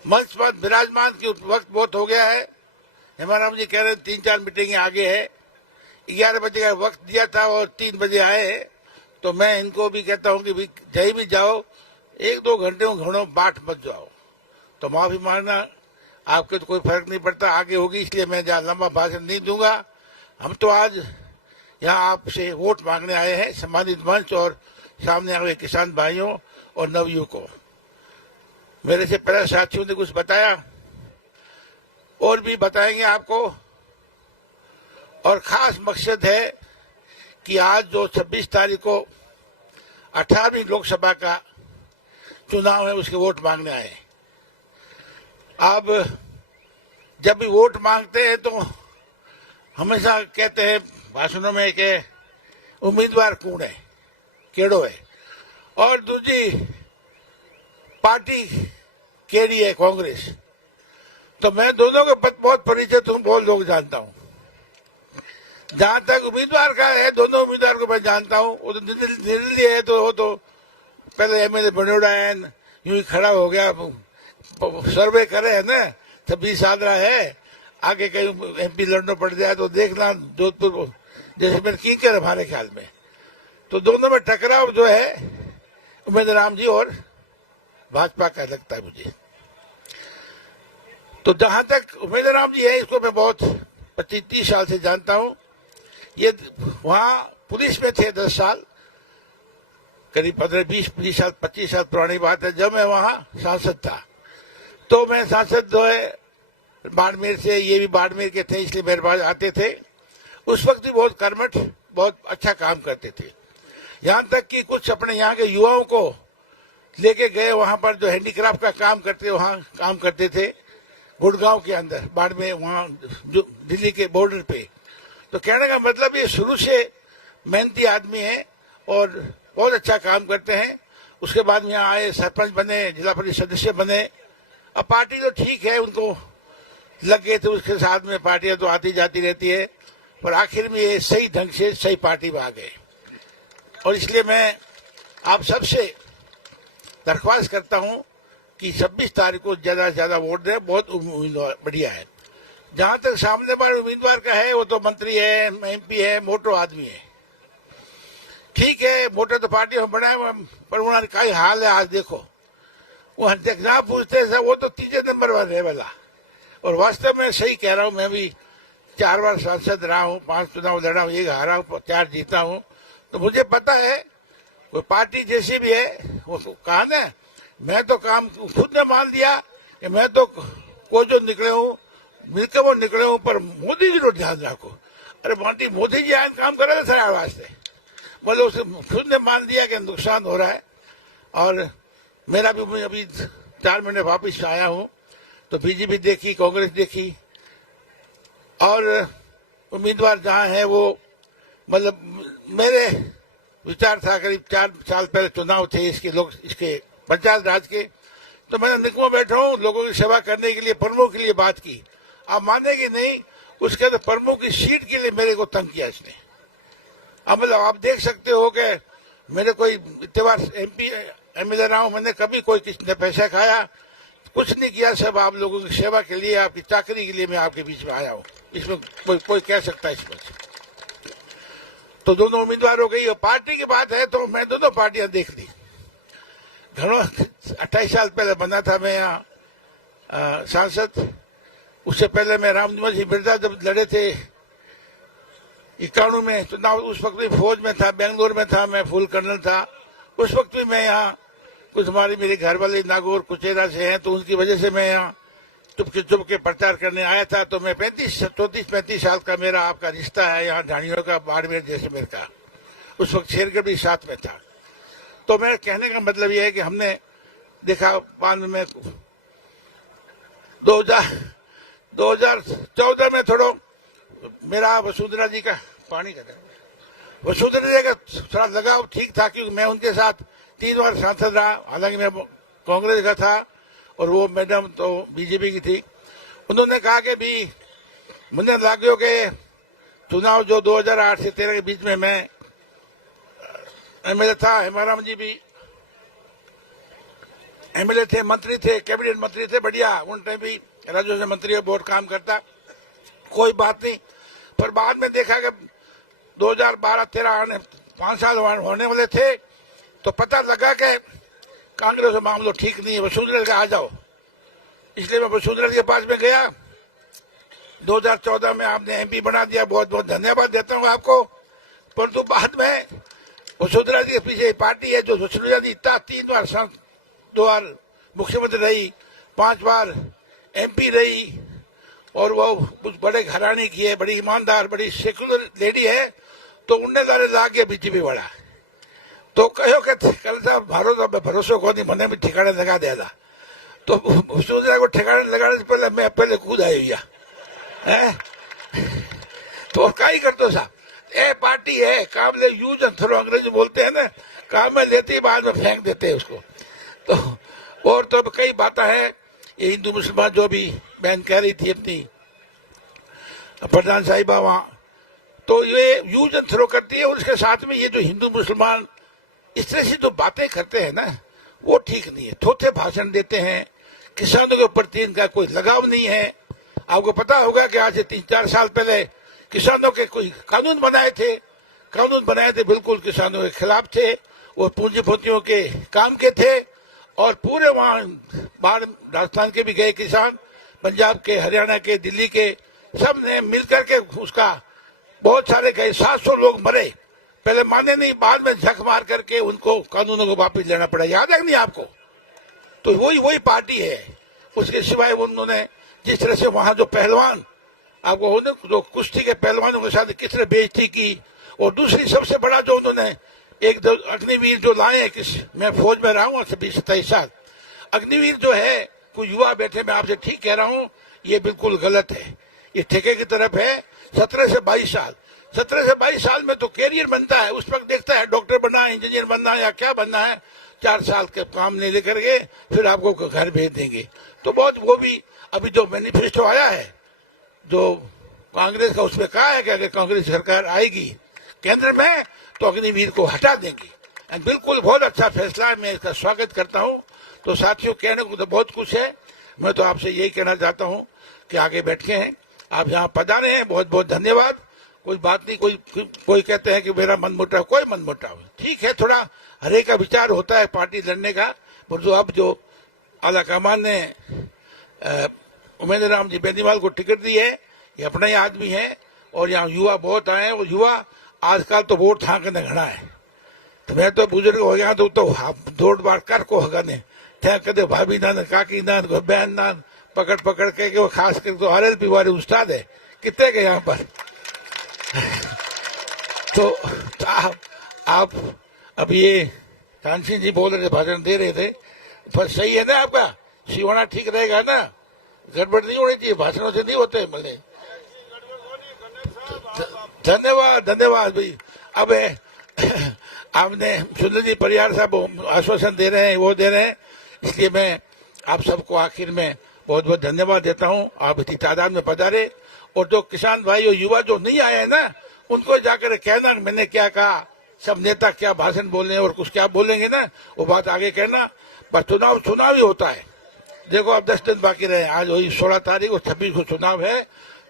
मंच पर विराजमान की वक्त बहुत हो गया है हेमाराम जी कह रहे 3-4 मीटिंग आगे है, 11 बजे का वक्त दिया था और 3 बजे आए, तो मैं इनको भी कहता हूँ कि भी जहीं भी जाओ 1-2 घंटे घड़ों बाट मत जाओ। तो माफी मांगना, आपके तो कोई फर्क नहीं पड़ता, आगे होगी, इसलिए मैं ज्यादा लंबा भाषण नहीं दूंगा। हम तो आज यहाँ आपसे वोट मांगने आए हैं, सम्मानित मंच और सामने आए किसान भाइयों और नवयुवकों। मेरे से पहले साथियों ने कुछ बताया और भी बताएंगे आपको, और खास मकसद है कि आज जो 26 तारीख को 18वीं लोकसभा का चुनाव है उसके वोट मांगने आए। अब जब भी वोट मांगते हैं तो हमेशा कहते हैं भाषणों में कि उम्मीदवार कौन है, केड़ो है, और दूसरी पार्टी केड़ी है, कांग्रेस। तो मैं दोनों के बहुत परिचित हूँ, बहुत लोग जानता हूँ। जहां तक उम्मीदवार का है, दोनों उम्मीदवार को मैं जानता हूँ। वो तो निर्दलीय है, तो वो तो पहले एमएलए बनोड़ा है, यूं ही खड़ा हो गया, सर्वे करे है ना, 26 साल रहा है, आगे कहीं एमपी लड़ना पड़ जाए तो देखना जोधपुर जैसे मैंने की कर हमारे ख्याल में। तो दोनों में टकराव जो है उमेदराम जी और भाजपा का लगता है मुझे। तो जहां तक उमेदराम जी है, इसको मैं बहुत 25-30 साल से जानता हूं। ये वहां पुलिस में थे 10 साल, करीब 15-20 साल 25 साल पुरानी बात है, जब मैं वहां सांसद था। तो मैं सांसद जो है बाड़मेर से, ये भी बाड़मेर के थे, इसलिए मेरे पास आते थे। उस वक्त भी बहुत कर्मठ, बहुत अच्छा काम करते थे। यहाँ तक कि कुछ अपने यहाँ के युवाओं को लेके गए, वहां पर जो हैंडीक्राफ्ट का काम करते, वहां काम करते थे गुड़गांव के अंदर, बाड़मेर, वहां जो दिल्ली के बॉर्डर पे। तो कहने का मतलब ये शुरू से मेहनती आदमी है और बहुत अच्छा काम करते हैं। उसके बाद यहाँ आए, सरपंच बने, जिला परिषद सदस्य बने। अब पार्टी तो ठीक है, उनको लग गए थे उसके साथ में, पार्टियां तो आती जाती रहती है, पर आखिर में ये सही ढंग से सही पार्टी में आ गए। और इसलिए मैं आप सबसे दरख्वास्त करता हूं कि 26 तारीख को ज्यादा से ज्यादा वोट दें, बहुत बढ़िया है। जहां तक सामने वाले उम्मीदवार का है, वो तो मंत्री है, एमपी है, मोटो आदमी है, ठीक है, मोटे तो पार्टी में बनाए, पर उन्होंने कई हाल है आज देखो, वो देखना पूछते हैं, वो तो 3 नंबर पर रहे वाला। और वास्तव में सही कह रहा हूं, मैं भी 4 बार सांसद रहा हूं, 5 चुनाव लड़ा हूं, 1 हारा हूं, 4 जीता हूं। तो मुझे पता है कोई पार्टी जैसी भी है, वो कहा ना, मैं तो काम खुद ने मान लिया कि मैं तो को जो निकले हूँ मिलकर वो निकले हूँ, पर मोदी जी को ध्यान रखो। अरे बांटी, मोदी जी आए काम करे सर वास्ते, मतलब उसे खुद ने मान लिया कि नुकसान हो रहा है। और मेरा भी अभी 4 महीने वापिस आया हूँ, तो बीजेपी देखी, कांग्रेस देखी, और उम्मीदवार जहाँ है वो, मतलब मेरे विचार था, करीब 4 साल पहले चुनाव थे इसके पंचायत राज के, तो मैंने निकमो बैठा हूँ, लोगों की सेवा करने के लिए प्रमुख के लिए बात की। आप मानेगी नहीं, उसके तो प्रमुख की सीट के लिए मेरे को तंग किया इसने। अब मतलब आप देख सकते हो कि मेरे कोई इतने बार एमपी एमएलए रहा हूं, मैंने कभी कोई किसी ने पैसा खाया, कुछ नहीं किया, सब आप लोगों की सेवा के लिए, आपकी चाकरी के लिए मैं आपके बीच में आया हूं। इसमें कोई कह सकता है इसमें। तो दोनों उम्मीदवार हो गई, और पार्टी की बात है तो मैं दोनों पार्टियां देख ली। घणों 28 साल पहले बना था मैं यहाँ सांसद। उससे पहले मैं रामनिवास जी बिरला जब लड़े थे 91 में चुनाव, उस वक्त भी फौज में था, बेंगलोर में था, मैं फुल कर्नल था। उस वक्त भी मैं यहाँ, कुछ हमारे मेरे घर वाले नागौर कुचेरा से हैं, तो उनकी वजह से मैं यहाँ चुप के प्रचार करने आया था। तो मैं 34-35 साल का मेरा आपका रिश्ता है यहाँ ढाणियों का, बाड़मेर जैसलमेर का। उस वक्त शेरगढ़ भी साथ में था। तो मेरे कहने का मतलब यह है कि हमने देखा 5 में 2014 में थोड़ा मेरा वसुंधरा जी का वसुंधरा जी का थोड़ा लगाव ठीक था, क्योंकि मैं उनके साथ 3 बार सांसद रहा, हालांकि मैं कांग्रेस का था और वो मैडम तो बीजेपी की थी। उन्होंने कहा कि भी मुझे लगे कि चुनाव जो 2008 से 13 के बीच में मैं एमएलए था, हेमाराम जी भी एमएलए थे, मंत्री थे, कैबिनेट मंत्री थे, बढ़िया, उन टाइम भी राज्यों से मंत्री बहुत काम करता। कोई बात नहीं। पर बाद में देखा कि 2012-13 आने 5 साल होने वाले थे तो पता लगा कि कांग्रेस का मामला ठीक नहीं है, वसुंधरा के आ जाओ। इसलिए मैं वसुंधरा के पास में गया। 2014 में आपने एमपी बना दिया, बहुत बहुत धन्यवाद देता हूँ आपको। परंतु बाद में वसुंधरा जी के पीछे पार्टी है जो वसुंधरा जी 3 बार 2 बार मुख्यमंत्री रही, 5 बार एमपी रही और वो कुछ बड़े घराने की है, बड़ी ईमानदार, बड़ी सेक्युलर लेडी है। तो उनने लारे ला के बीजेपी बढ़ा तो कहो कि कल साहब भरोसा को नहीं, मने भी ठिकाने लगा देगा। तो वसुंधरा को ठिकाने लगाने से पहले मैं पहले कूद आई भैया है। तो क्या ही करते साहब, ये पार्टी है काम ले यूज एंड थ्रो, अंग्रेजी बोलते हैं ना, काम में लेते बाद में फेंक देते हैं उसको। तो और तो कई बातें हैं, ये हिंदू मुसलमान जो भी बहन कह रही थी अपनी प्रधान साहिबा वहाँ, तो ये यूज एंड थ्रो करती है। और उसके साथ में ये जो हिंदू मुसलमान इस तरह से जो बातें करते हैं ना, वो ठीक नहीं है। थोथे भाषण देते हैं, किसानों के प्रति इनका कोई लगाव नहीं है। आपको पता होगा कि आज से 3-4 साल पहले किसानों के कोई कानून बनाए थे बिल्कुल किसानों के खिलाफ थे, वो पूंजीपतियों के काम के थे। और पूरे वहाँ बाहर राजस्थान के भी गए किसान, पंजाब के, हरियाणा के, दिल्ली के, सब ने मिलकर के उसका बहुत सारे गए, 700 लोग मरे। पहले माने नहीं, बाद में झक मार करके उनको कानूनों को वापस लेना पड़ा। याद है नहीं आपको? तो वही पार्टी है। उसके सिवाय उन्होंने जिस तरह से वहां जो पहलवान आपको जो कुश्ती के पहलवानों के साथ किस तरह बेइज्जती की, और दूसरी सबसे बड़ा जो उन्होंने एक दो अग्निवीर जो लाए, मैं फौज में रहा हूँ 26-27 साल। अग्निवीर जो है कोई युवा बैठे, मैं आपसे ठीक कह रहा हूँ, ये बिल्कुल गलत है। ये ठेके की तरफ है। 17 से 22 साल में तो कैरियर बनता है, उस वक्त देखता है डॉक्टर बनना है, इंजीनियर बनना है या क्या बनना है। 4 साल के काम नहीं लेकर के फिर आपको घर भेज देंगे। तो बहुत वो भी अभी जो मैनिफेस्टो आया है जो कांग्रेस का, उसमें कहा है कि अगर कांग्रेस सरकार आएगी केंद्र में तो अग्निवीर को हटा देंगे। एंड बिल्कुल बहुत अच्छा फैसला है, मैं इसका स्वागत करता हूं। तो साथियों, कहने को तो बहुत कुछ है, मैं तो आपसे यही कहना चाहता हूं कि आगे बैठे हैं, आप यहाँ पधारे हैं, बहुत बहुत धन्यवाद। कोई बात नहीं, कोई कहते हैं कि मेरा मन मुटाव, कोई मन मुटाव ठीक है, थोड़ा हरे का विचार होता है पार्टी लड़ने का। पर जो अब जो आला कमान ने उमेदवार राम जी बेनीवाल को टिकट दी है, ये अपना ही आदमी है। और यहाँ युवा बहुत आए हैं, और युवा आजकल तो वोट थाकने घड़ा है। तो मैं तो बुजुर्ग हो गया तो दौड़ बार कर को हगाने थे, कदे भाभी नान, काकी नान, बहन नान पकड़ के वो खास कर तो RLP वाले उस्ताद है कितने के यहाँ पर। तो आप अब ये कांसी जी बोल रहे थे, भाषण दे रहे थे, पर सही है ना आपका, सिवाना ठीक रहेगा ना, गड़बड़ नहीं होनी चाहिए, भाषणों से नहीं होते मले। धन्यवाद भाई। अब आपने सुंदर जी परिवार साहब आश्वासन दे रहे हैं, वो दे रहे हैं, इसलिए मैं आप सबको आखिर में बहुत बहुत धन्यवाद देता हूं। आप इतनी तादाद में पधारे, और जो किसान भाई और युवा जो नहीं आए हैं ना, उनको जाकर कहना मैंने क्या कहा, सब नेता क्या भाषण बोले और कुछ क्या बोलेंगे ना, वो बात आगे कहना। पर चुनाव ही होता है। देखो अब 10 दिन बाकी रहे, आज वही 16 तारीख और 26 को चुनाव है।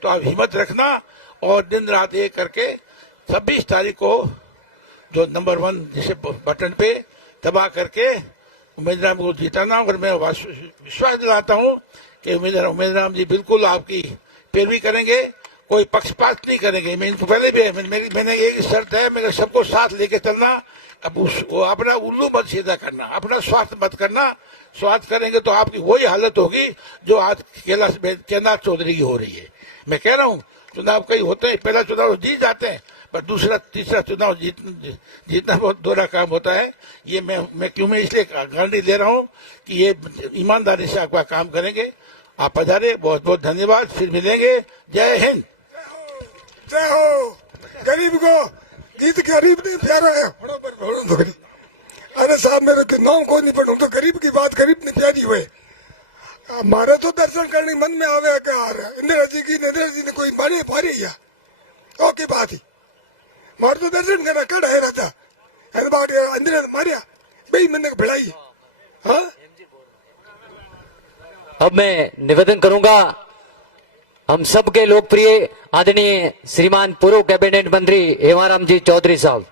तो आप हिम्मत रखना और दिन रात एक करके 26 तारीख को जो नंबर 1 जिसे बटन पे दबा करके उमेदवार को जिताना। और मैं विश्वास दिलाता हूं कि उमेदवार जी बिल्कुल आपकी पैरवी करेंगे, कोई पक्षपात नहीं करेंगे। मैं इनको पहले भी मैंने एक शर्त है, मेरे सबको साथ लेके चलना। अब वो अपना उल्लू मत सीधा करना, अपना स्वार्थ मत करना। स्वार्थ करेंगे तो आपकी वही हालत होगी जो आज कैलाश चौधरी की हो रही है। मैं कह रहा हूँ, चुनाव कई होते हैं, पहला चुनाव जीत जाते हैं, पर दूसरा तीसरा चुनाव जीतना बहुत दोहरा काम होता है। ये मैं इसलिए गारंटी दे रहा हूँ कि ये ईमानदारी से आपका काम करेंगे। आप पधारे, बहुत बहुत धन्यवाद, फिर मिलेंगे। जय हिंद। जय हो। गरीब को गीत गरीब नहीं प्यारा है। अरे साहब, मेरे के नाम को नहीं पढ़ू तो गरीब की बात गरीब नहीं प्यारी हुए। मारे तो दर्शन करने मन में आवे क्या इंदिरा जी ने कोई मारी पारी या ओ की बात ही मार तो दर्शन करना कड़ा है रहता है बात इंदिरा मारिया भाई मैंने भिड़ाई। हाँ, अब मैं निवेदन करूंगा हम सबके लोकप्रिय आदरणीय श्रीमान पूर्व कैबिनेट मंत्री हेमाराम जी चौधरी साहब।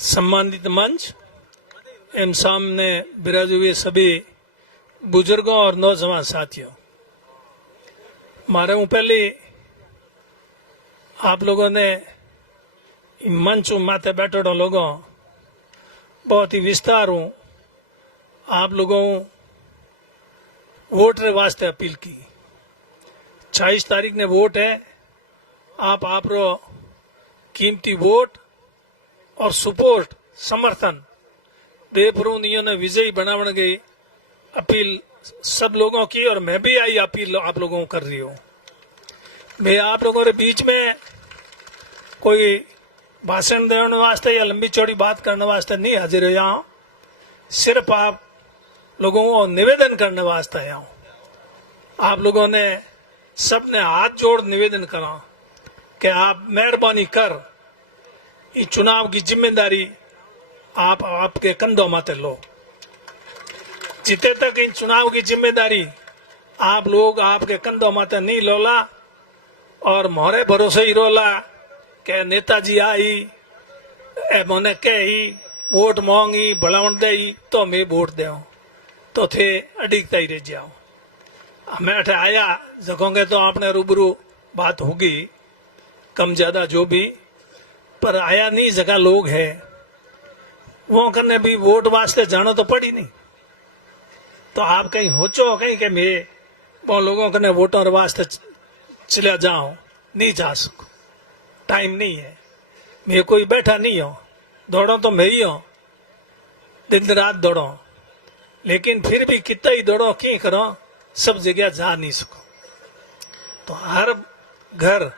सम्मानित मंच एवं सामने विराजे हुए सभी बुजुर्गों और नौजवान साथियों, मारे हूं पहले आप लोगों ने मंच माथे बैठो लोगों बहुत ही विस्तार हूं आप लोगों वोट रे वास्ते अपील की। 26 तारीख ने वोट है, आप रो कीमती वोट और सपोर्ट समर्थन बेफरून ने विजयी बनाने गई अपील सब लोगों की, और मैं भी आई अपील आप लोगों को कर रही हूं। मैं आप लोगों के बीच में कोई भाषण देने वास्ते या लंबी चौड़ी बात करने वास्ते नहीं हाजिर हो जाऊं, सिर्फ आप लोगों को निवेदन करने वास्ते आया हूं। आप लोगों ने सबने हाथ जोड़ निवेदन करा कि आप मेहरबानी कर इस चुनाव की जिम्मेदारी आप आपके कंधों माथे लो। जीते तक इन चुनाव की जिम्मेदारी आप लोग आपके कंधों माथे नहीं लोला और मोरे भरोसे ही रोला के नेताजी आई मोने कही वोट मांगी भलावण दई तो मैं वोट दे तो थे अडिगता ही रह जाओ। मैं अठे आया जगोंगे तो आपने रूबरू बात होगी कम ज्यादा जो भी, पर आया नहीं जगह लोग है वो करने भी वोट वास्ते जानो तो पड़ी नहीं, तो आप कहीं होचो कहीं के मैं वो लोगों कने वोटों वास्ते चला जाऊं, नहीं जा सकूं, टाइम नहीं है। मैं कोई बैठा नहीं हो, दौड़ो तो मैं ही हूं, दिन रात दौड़ो, लेकिन फिर भी कितना ही दौड़ो क्यों करो, सब जगह जा नहीं सको। तो हर घर,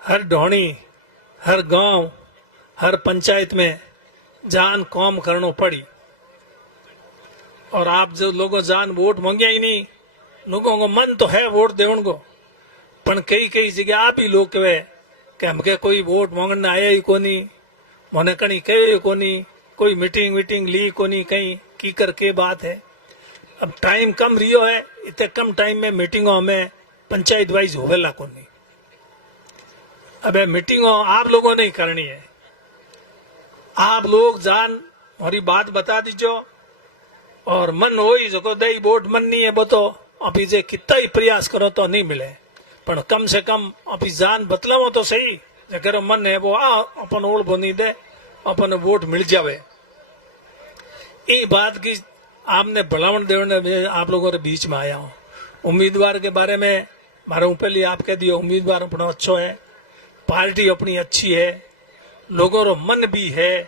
हर ढोणी, हर गांव, हर पंचायत में जान कौम करनो पड़ी। और आप जो लोगों जान वोट मांगिया ही नहीं, लोगों को मन तो है वोट देवन को, पर कई कई जगह आप ही लोग कहे कि हमके कोई वोट मांगने आया ही कोनी, मोने कहीं कहे कोनी, कोई मीटिंग वीटिंग ली कोनी, कहीं की कर के बात है। अब टाइम कम रियो है, इतने कम टाइम में मीटिंगों में पंचायत वाइज होवेला कोनी। अब मीटिंगों आप लोगों ने ही करनी है, आप लोग जान हमारी बात बता दीजो, और मन हो ही जो दई वोट मन नहीं है वो तो अभी जे कितना ही प्रयास करो तो नहीं मिले, पर कम से कम अभी जान बतलावो तो सही, जगह मन है वो अपन ओढ़ बोनी दे अपन वोट मिल जावे। ये बात की आपने भलावण देवने आप लोगों के बीच में आया हूं। उम्मीदवार के बारे में मारा पहले आप कह दियो, उम्मीदवार अपना अच्छो है, पार्टी अपनी अच्छी है, लोगों रो मन भी है,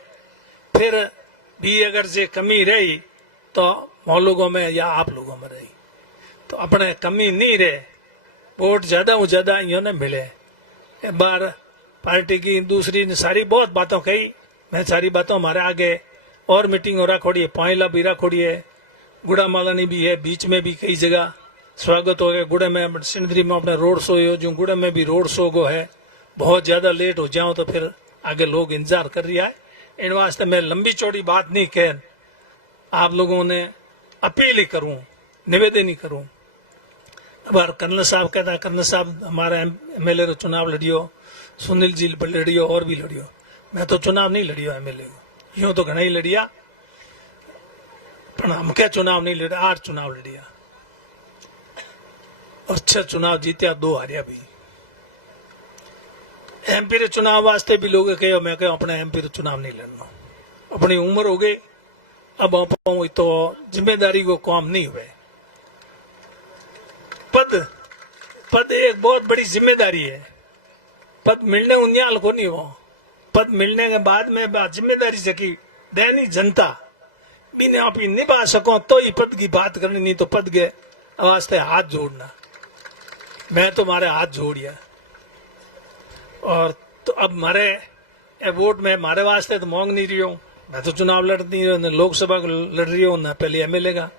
फिर भी अगर जे कमी रही तो हम लोगों में या आप लोगों में रही, तो अपने कमी नहीं रहे, वोट ज्यादा हो ज्यादा इन्होंने मिले। एक बार पार्टी की दूसरी ने सारी बहुत बातों कही, मैं सारी बातों हमारे आगे और मीटिंग हो रखोड़ी है, पाइला भी रखोड़ी है, गुड़ा मालानी भी है, बीच में भी कई जगह स्वागत हो गया। गुड़े में सिंधरी में अपने रोड शो हो जो गुड़े में भी रोड शो को है, बहुत ज्यादा लेट हो जाऊं तो फिर आगे लोग इंतजार कर रहा है। इन वास्ते मैं लंबी चौड़ी बात नहीं कह, आप लोगों ने अपील ही करूं, निवेदन ही करूं। अब कर्नल साहब कहता है, कर्नल साहब हमारा एमएलए चुनाव लड़ियो, सुनील जी लड़ियो और भी लड़ियो, मैं तो चुनाव नहीं लड़ियो एमएलए को, यूं तो घना ही लड़िया, पर हम क्या चुनाव नहीं लड़िया, 8 चुनाव लड़िया और 6 चुनाव जीत्या, 2 हारिया भी। एमपी रे चुनाव वास्ते भी लोग कहो, मैं कहो अपने एमपी रे चुनाव नहीं लड़ना, अपनी उम्र हो गई, अब तो जिम्मेदारी को काम नहीं हुए। पद एक बहुत बड़ी जिम्मेदारी है, पद मिलने उन्याल को नहीं हो, पद मिलने के बाद में जिम्मेदारी जकी दैनिक जनता बिना आप निभा सको तो ही पद की बात करनी, नहीं तो पद के वास्ते हाथ जोड़ना। मैं तो मारे हाथ जोड़िया, और तो अब मारे वोट में मारे वास्ते तो मांग नहीं रही हूँ, मैं तो चुनाव लड़ नहीं रही हूँ, लोकसभा लड़ रही हूँ ना पहले एमएलए का,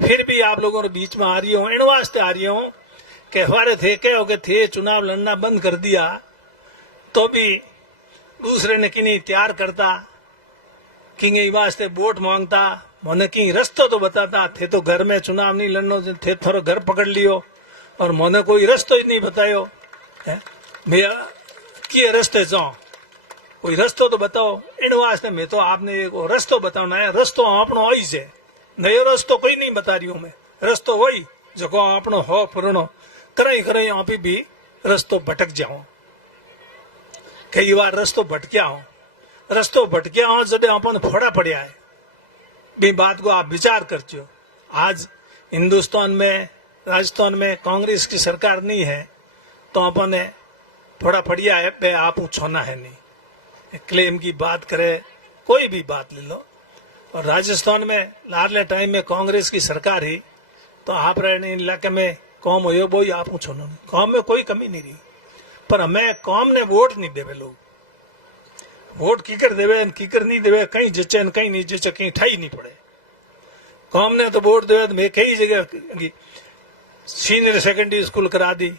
फिर भी आप लोगों के बीच में आ रही हूँ, इन वास्ते आ रही हूँ कि हमारे थे कहो कि थे चुनाव लड़ना बंद कर दिया तो भी दूसरे ने किन्हीं तैयार करता किंग वास्ते वोट मांगता मैंने की रस्तो तो बताता थे तो घर में चुनाव नहीं लड़नो थे थोड़ा घर पकड़ लियो और मैंने कोई रस्तो ही नहीं बतायो है मैं किए रस्ते जाओ कोई रस्तो तो बताओ इन वास्ते मैं तो आपने एक रस्तो बताना है रस्तो अपनो वही से नयो रस्तो कोई नहीं बता रही हूं मैं रस्तो वही जो अपनो हो पुरानो करई आप भी रस्तो भटक जाओ कई बार रस्तो भटकिया हो जब अपन फोड़ा पड़िया है भी बात को आप विचार करते हो आज हिंदुस्तान में राजस्थान में कांग्रेस की सरकार नहीं है तो अपन ने थोड़ा पड़िया है पे आप छोना है नहीं क्लेम की बात करे कोई भी बात ले लो और राजस्थान में लाडले टाइम में कांग्रेस की सरकार ही तो आप रहने इलाके में कौम हो वो आप छोनो नहीं कौम में कोई कमी नहीं रही पर हमें कौम ने वोट नहीं देवे लोग वोट कीकर देवे कीकर नहीं देवे कहीं जचे कहीं नहीं जचे कहीं ठाई नहीं पड़े कौम ने तो वोट देवे तो मैं कई जगह सीनियर सेकेंडरी स्कूल करा दी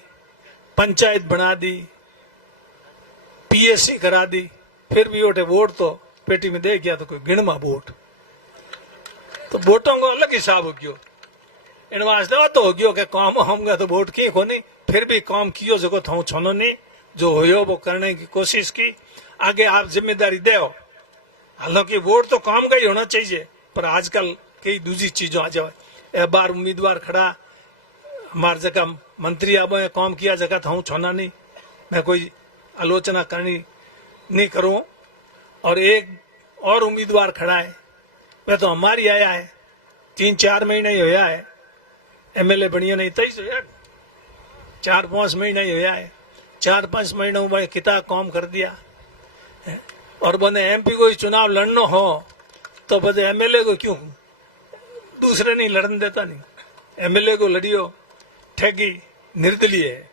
पंचायत बना दी पीएससी करा दी फिर भी वोटे वोट तो पेटी में दे गया तो कोई गिणमा वोट तो वोटों को अलग हिसाब हो गयो इन वास्ते तो हो गयो कि काम होगा तो वोट की को नहीं फिर भी काम कियो जो थो छोनो नहीं जो हो वो करने की कोशिश की आगे आप जिम्मेदारी दे हालांकि वोट तो काम का ही होना चाहिए पर आजकल कई दूसरी चीजों आ जाए ए बार उम्मीदवार खड़ा हमारे जगह मंत्री अब काम किया जगह था छोना नहीं मैं कोई आलोचना करनी नहीं करूं और एक और उम्मीदवार खड़ा है वह तो हमारी आया है 3-4 महीने ही होया है एमएलए बनियो नहीं तई तो यार 4-5 महीना ही होया है 4-5 महीनों में कितना काम कर दिया और बने एमपी को चुनाव लड़ना हो तो बदे एमएलए को क्यों दूसरे नहीं लड़ने देता नहीं एमएलए को लड़ियो ठगी निर्दलीय है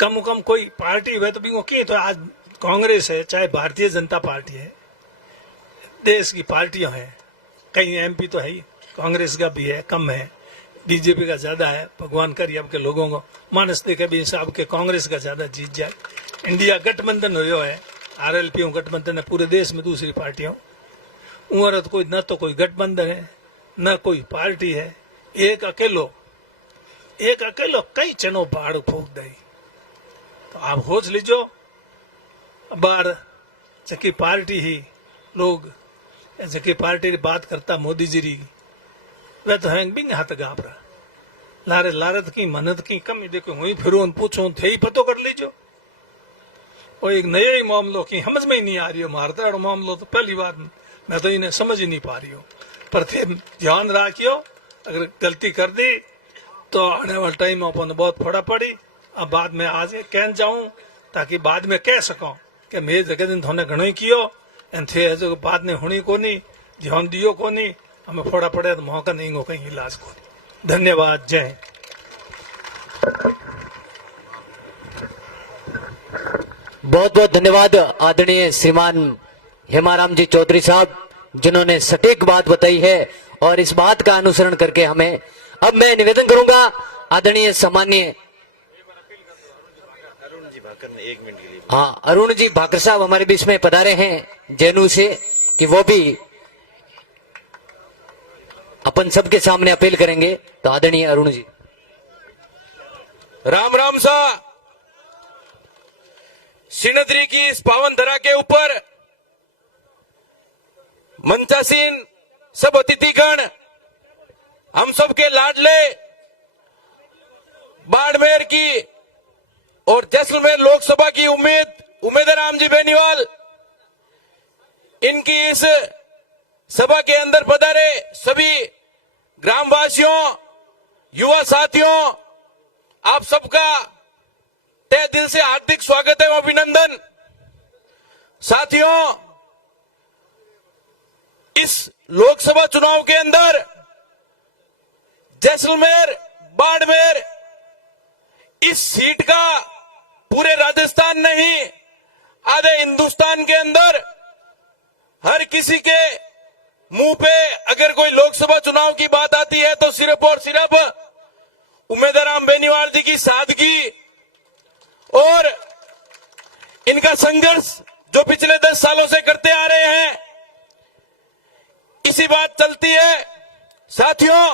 कम कोई पार्टी हुए तो भी की तो आज कांग्रेस है चाहे भारतीय जनता पार्टी है देश की पार्टियां हैं कई एमपी तो है ही कांग्रेस का भी है कम है बीजेपी का ज्यादा है भगवान करिए आपके लोगों को मानस देखे भी हिसाब के कांग्रेस का ज्यादा जीत जाए इंडिया गठबंधन हो है आरएलपी गठबंधन है पूरे देश में दूसरी पार्टियों उम्र तो कोई न तो कोई गठबंधन है न कोई पार्टी है एक अकेलो कई चनो पहाड़ फूक दे तो आप सोच लीजो बार जकी पार्टी ही लोग जकी पार्टी की बात करता मोदी जी री वह तो है बिंग हाथ गाबरा लारे लारत की मनत की कमी देखो वही फिर पूछो थे ही पतो कर लीजो और एक नया ही मामलो की समझ में ही नहीं आ रही हो मारता मामलो तो पहली बार मैं तो इन्हें समझ ही नहीं पा रही हूँ पर थे ध्यान रखियो अगर गलती कर दी तो आने वाले टाइम अपन बहुत फोड़ा पड़ी अब बाद में आज कह जाऊं ताकि बाद में कह सको कि मैं जगह दिन थोने घणो ही कियो एन थे जो बाद में हुई को नहीं ध्यान दियो को नहीं हमें फोड़ा पड़े तो मौका नहीं हो कहीं इलाज को नहीं धन्यवाद जय हिंद। बहुत बहुत धन्यवाद आदरणीय श्रीमान हेमाराम जी चौधरी साहब जिन्होंने सटीक बात बताई है और इस बात का अनुसरण करके हमें अब मैं निवेदन करूंगा आदरणीय सामान्य हाँ अरुण जी भाकर साहब हमारे बीच में पधारे हैं जेनू से कि वो भी अपन सबके सामने अपील करेंगे तो आदरणीय अरुण जी राम राम सा सिनदरी की इस पावन धरा के ऊपर मंचासीन सब अतिथिगण हम सबके लाडले बाड़मेर की और जैसलमेर लोकसभा की उम्मीदवार जी बेनीवाल इनकी इस सभा के अंदर पधारे सभी ग्रामवासियों युवा साथियों आप सबका तहे दिल से हार्दिक स्वागत एवं अभिनंदन। साथियों इस लोकसभा चुनाव के अंदर जैसलमेर बाड़मेर इस सीट का पूरे राजस्थान नहीं आधे हिंदुस्तान के अंदर हर किसी के मुंह पे अगर कोई लोकसभा चुनाव की बात आती है तो सिर्फ और सिर्फ उम्मीदवार बेनीवाल जी की सादगी और इनका संघर्ष जो पिछले 10 सालों से करते आ रहे हैं, इसी बात चलती है। साथियों,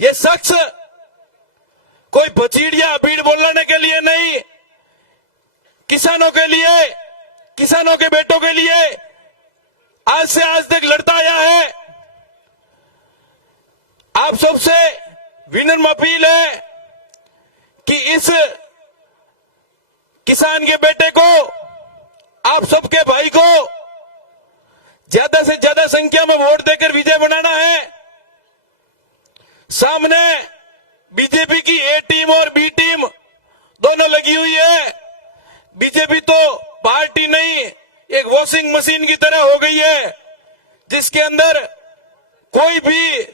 ये शख्स कोई भचीड़िया भीड़ बोलने के लिए नहीं, किसानों के लिए, किसानों के बेटों के लिए आज से आज तक लड़ता आया है। आप सबसे विनम्र अपील है कि इस किसान के बेटे को, आप सबके भाई को ज्यादा से ज्यादा संख्या में वोट देकर विजय बनाना है। सामने बीजेपी की ए टीम और बी टीम दोनों लगी हुई है। बीजेपी तो पार्टी नहीं, एक वॉशिंग मशीन की तरह हो गई है, जिसके अंदर कोई भी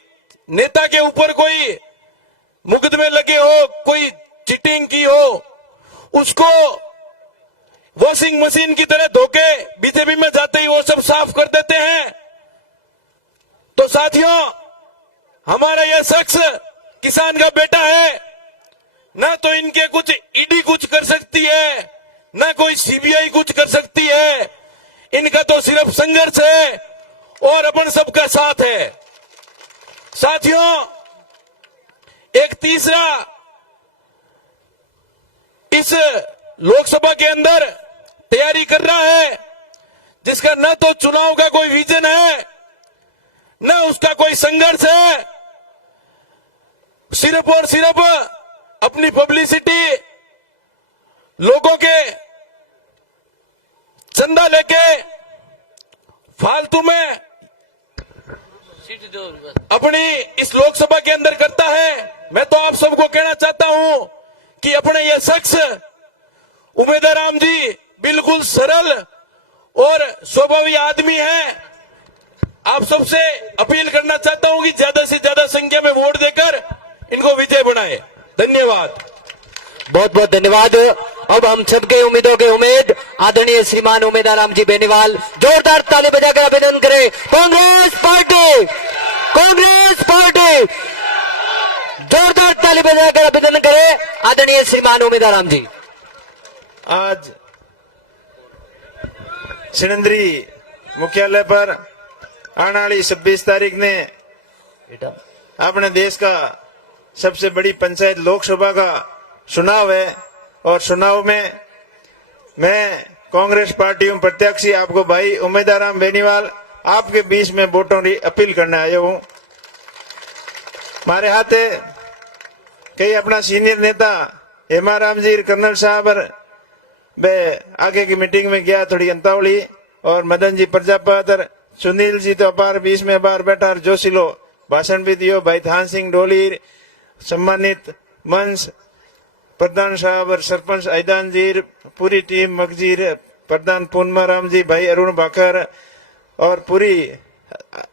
नेता के ऊपर कोई मुकदमे लगे हो, कोई चीटिंग की हो, उसको वॉशिंग मशीन की तरह धोके बीजेपी में जाते ही वो सब साफ कर देते हैं। तो साथियों, हमारा यह शख्स किसान का बेटा है, ना तो इनके कुछ ईडी कुछ कर सकती है, ना कोई सीबीआई कुछ कर सकती है। इनका तो सिर्फ संघर्ष है और अपन सबका साथ है। साथियों, एक तीसरा इस लोकसभा के अंदर तैयारी कर रहा है, जिसका न तो चुनाव का कोई विजन है, न उसका कोई संघर्ष है, सिर्फ और सिर्फ अपनी पब्लिसिटी, लोगों के चंदा लेके फालतू में अपनी इस लोकसभा के अंदर करता है। मैं तो आप सबको कहना चाहता हूं कि अपने ये शख्स उमेदवार राम जी बिल्कुल सरल और स्वभावी आदमी है। आप सबसे अपील करना चाहता हूं कि ज्यादा से ज्यादा संख्या में वोट देकर इनको विजय बनाए। धन्यवाद। बहुत बहुत धन्यवाद। अब हम सबके उम्मीदों के उम्मीद आदरणीय श्रीमान उमेदवार राम जी बेनीवाल, जोरदार ताली बजाकर अभिनंदन करें। कांग्रेस पार्टी, कांग्रेस पार्टी, जोरदार ताली बजाकर अभिनंदन करें आदरणीय श्रीमान उमेदवार राम जी। आज सिणंदरी मुख्यालय पर आने वाली 26 तारीख ने अपने देश का सबसे बड़ी पंचायत लोकसभा का चुनाव है, और चुनाव में मैं कांग्रेस पार्टी में प्रत्याशी आपको भाई उमेदवार राम बेनीवाल आपके बीच में वोटों की अपील करने आया हूं। हमारे हाथ कई अपना सीनियर नेता हेमाराम जी कर्नल साहब वे आगे की मीटिंग में गया थोड़ी अंतावली, और मदन जी प्रजापत, सुनील जी तो अपार बीच में बार बैठा और जोशीलो भाषण भी दियो। भाई थान सिंह डोली, सम्मानित मंच प्रधान साहब और सरपंच ऐदान जी, पूरी टीम मगजीर, प्रधान पूर्णमा राम जी, भाई अरुण भाकर और पूरी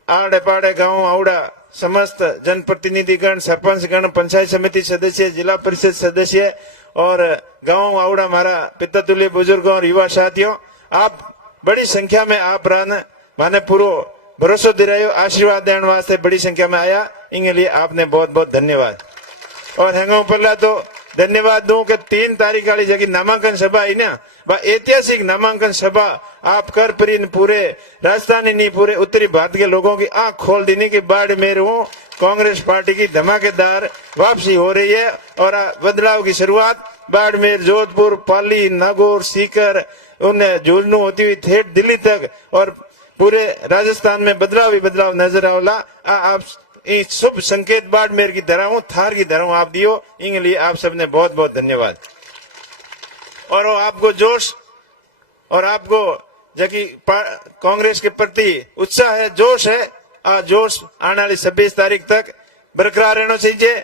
आड़े पाड़े गांव आवड़ा समस्त जनप्रतिनिधिगण, सरपंचगण, पंचायत समिति सदस्य, जिला परिषद सदस्य और गांव आवड़ा हमारा पितृतुल्य बुजुर्गों और युवा साथियों, आप बड़ी संख्या में आप माने पूरो भरोसा दिलायो, आशीर्वाद देने वास्ते बड़ी संख्या में आया, इनके लिए आपने बहुत बहुत धन्यवाद। और हेंगो पल्ला तो धन्यवाद दूं कि 3 तारीख वाली जगह नामांकन सभा है ना, वह ऐतिहासिक नामांकन सभा आप कर पूरे राजस्थान ही नहीं पूरे उत्तरी भारत के लोगों की आंख खोल देने के बाद मेरे हूँ कांग्रेस पार्टी की धमाकेदार वापसी हो रही है, और बदलाव की शुरुआत बाड़मेर, जोधपुर, पाली, नागौर, सीकर, उन झुंझुनू होती हुई ठेठ दिल्ली तक और पूरे राजस्थान में बदलाव ही बदलाव नजर आवला। आप शुभ संकेत बाड़मेर की तरह हूँ, थार की तरह आप दियो, इनके लिए आप सबने बहुत बहुत धन्यवाद। और आपको जोश और आपको जबकि कांग्रेस के प्रति उत्साह है, जोश है, जोश आने वाली 26 तारीख तक बरकरार रहना चाहिए।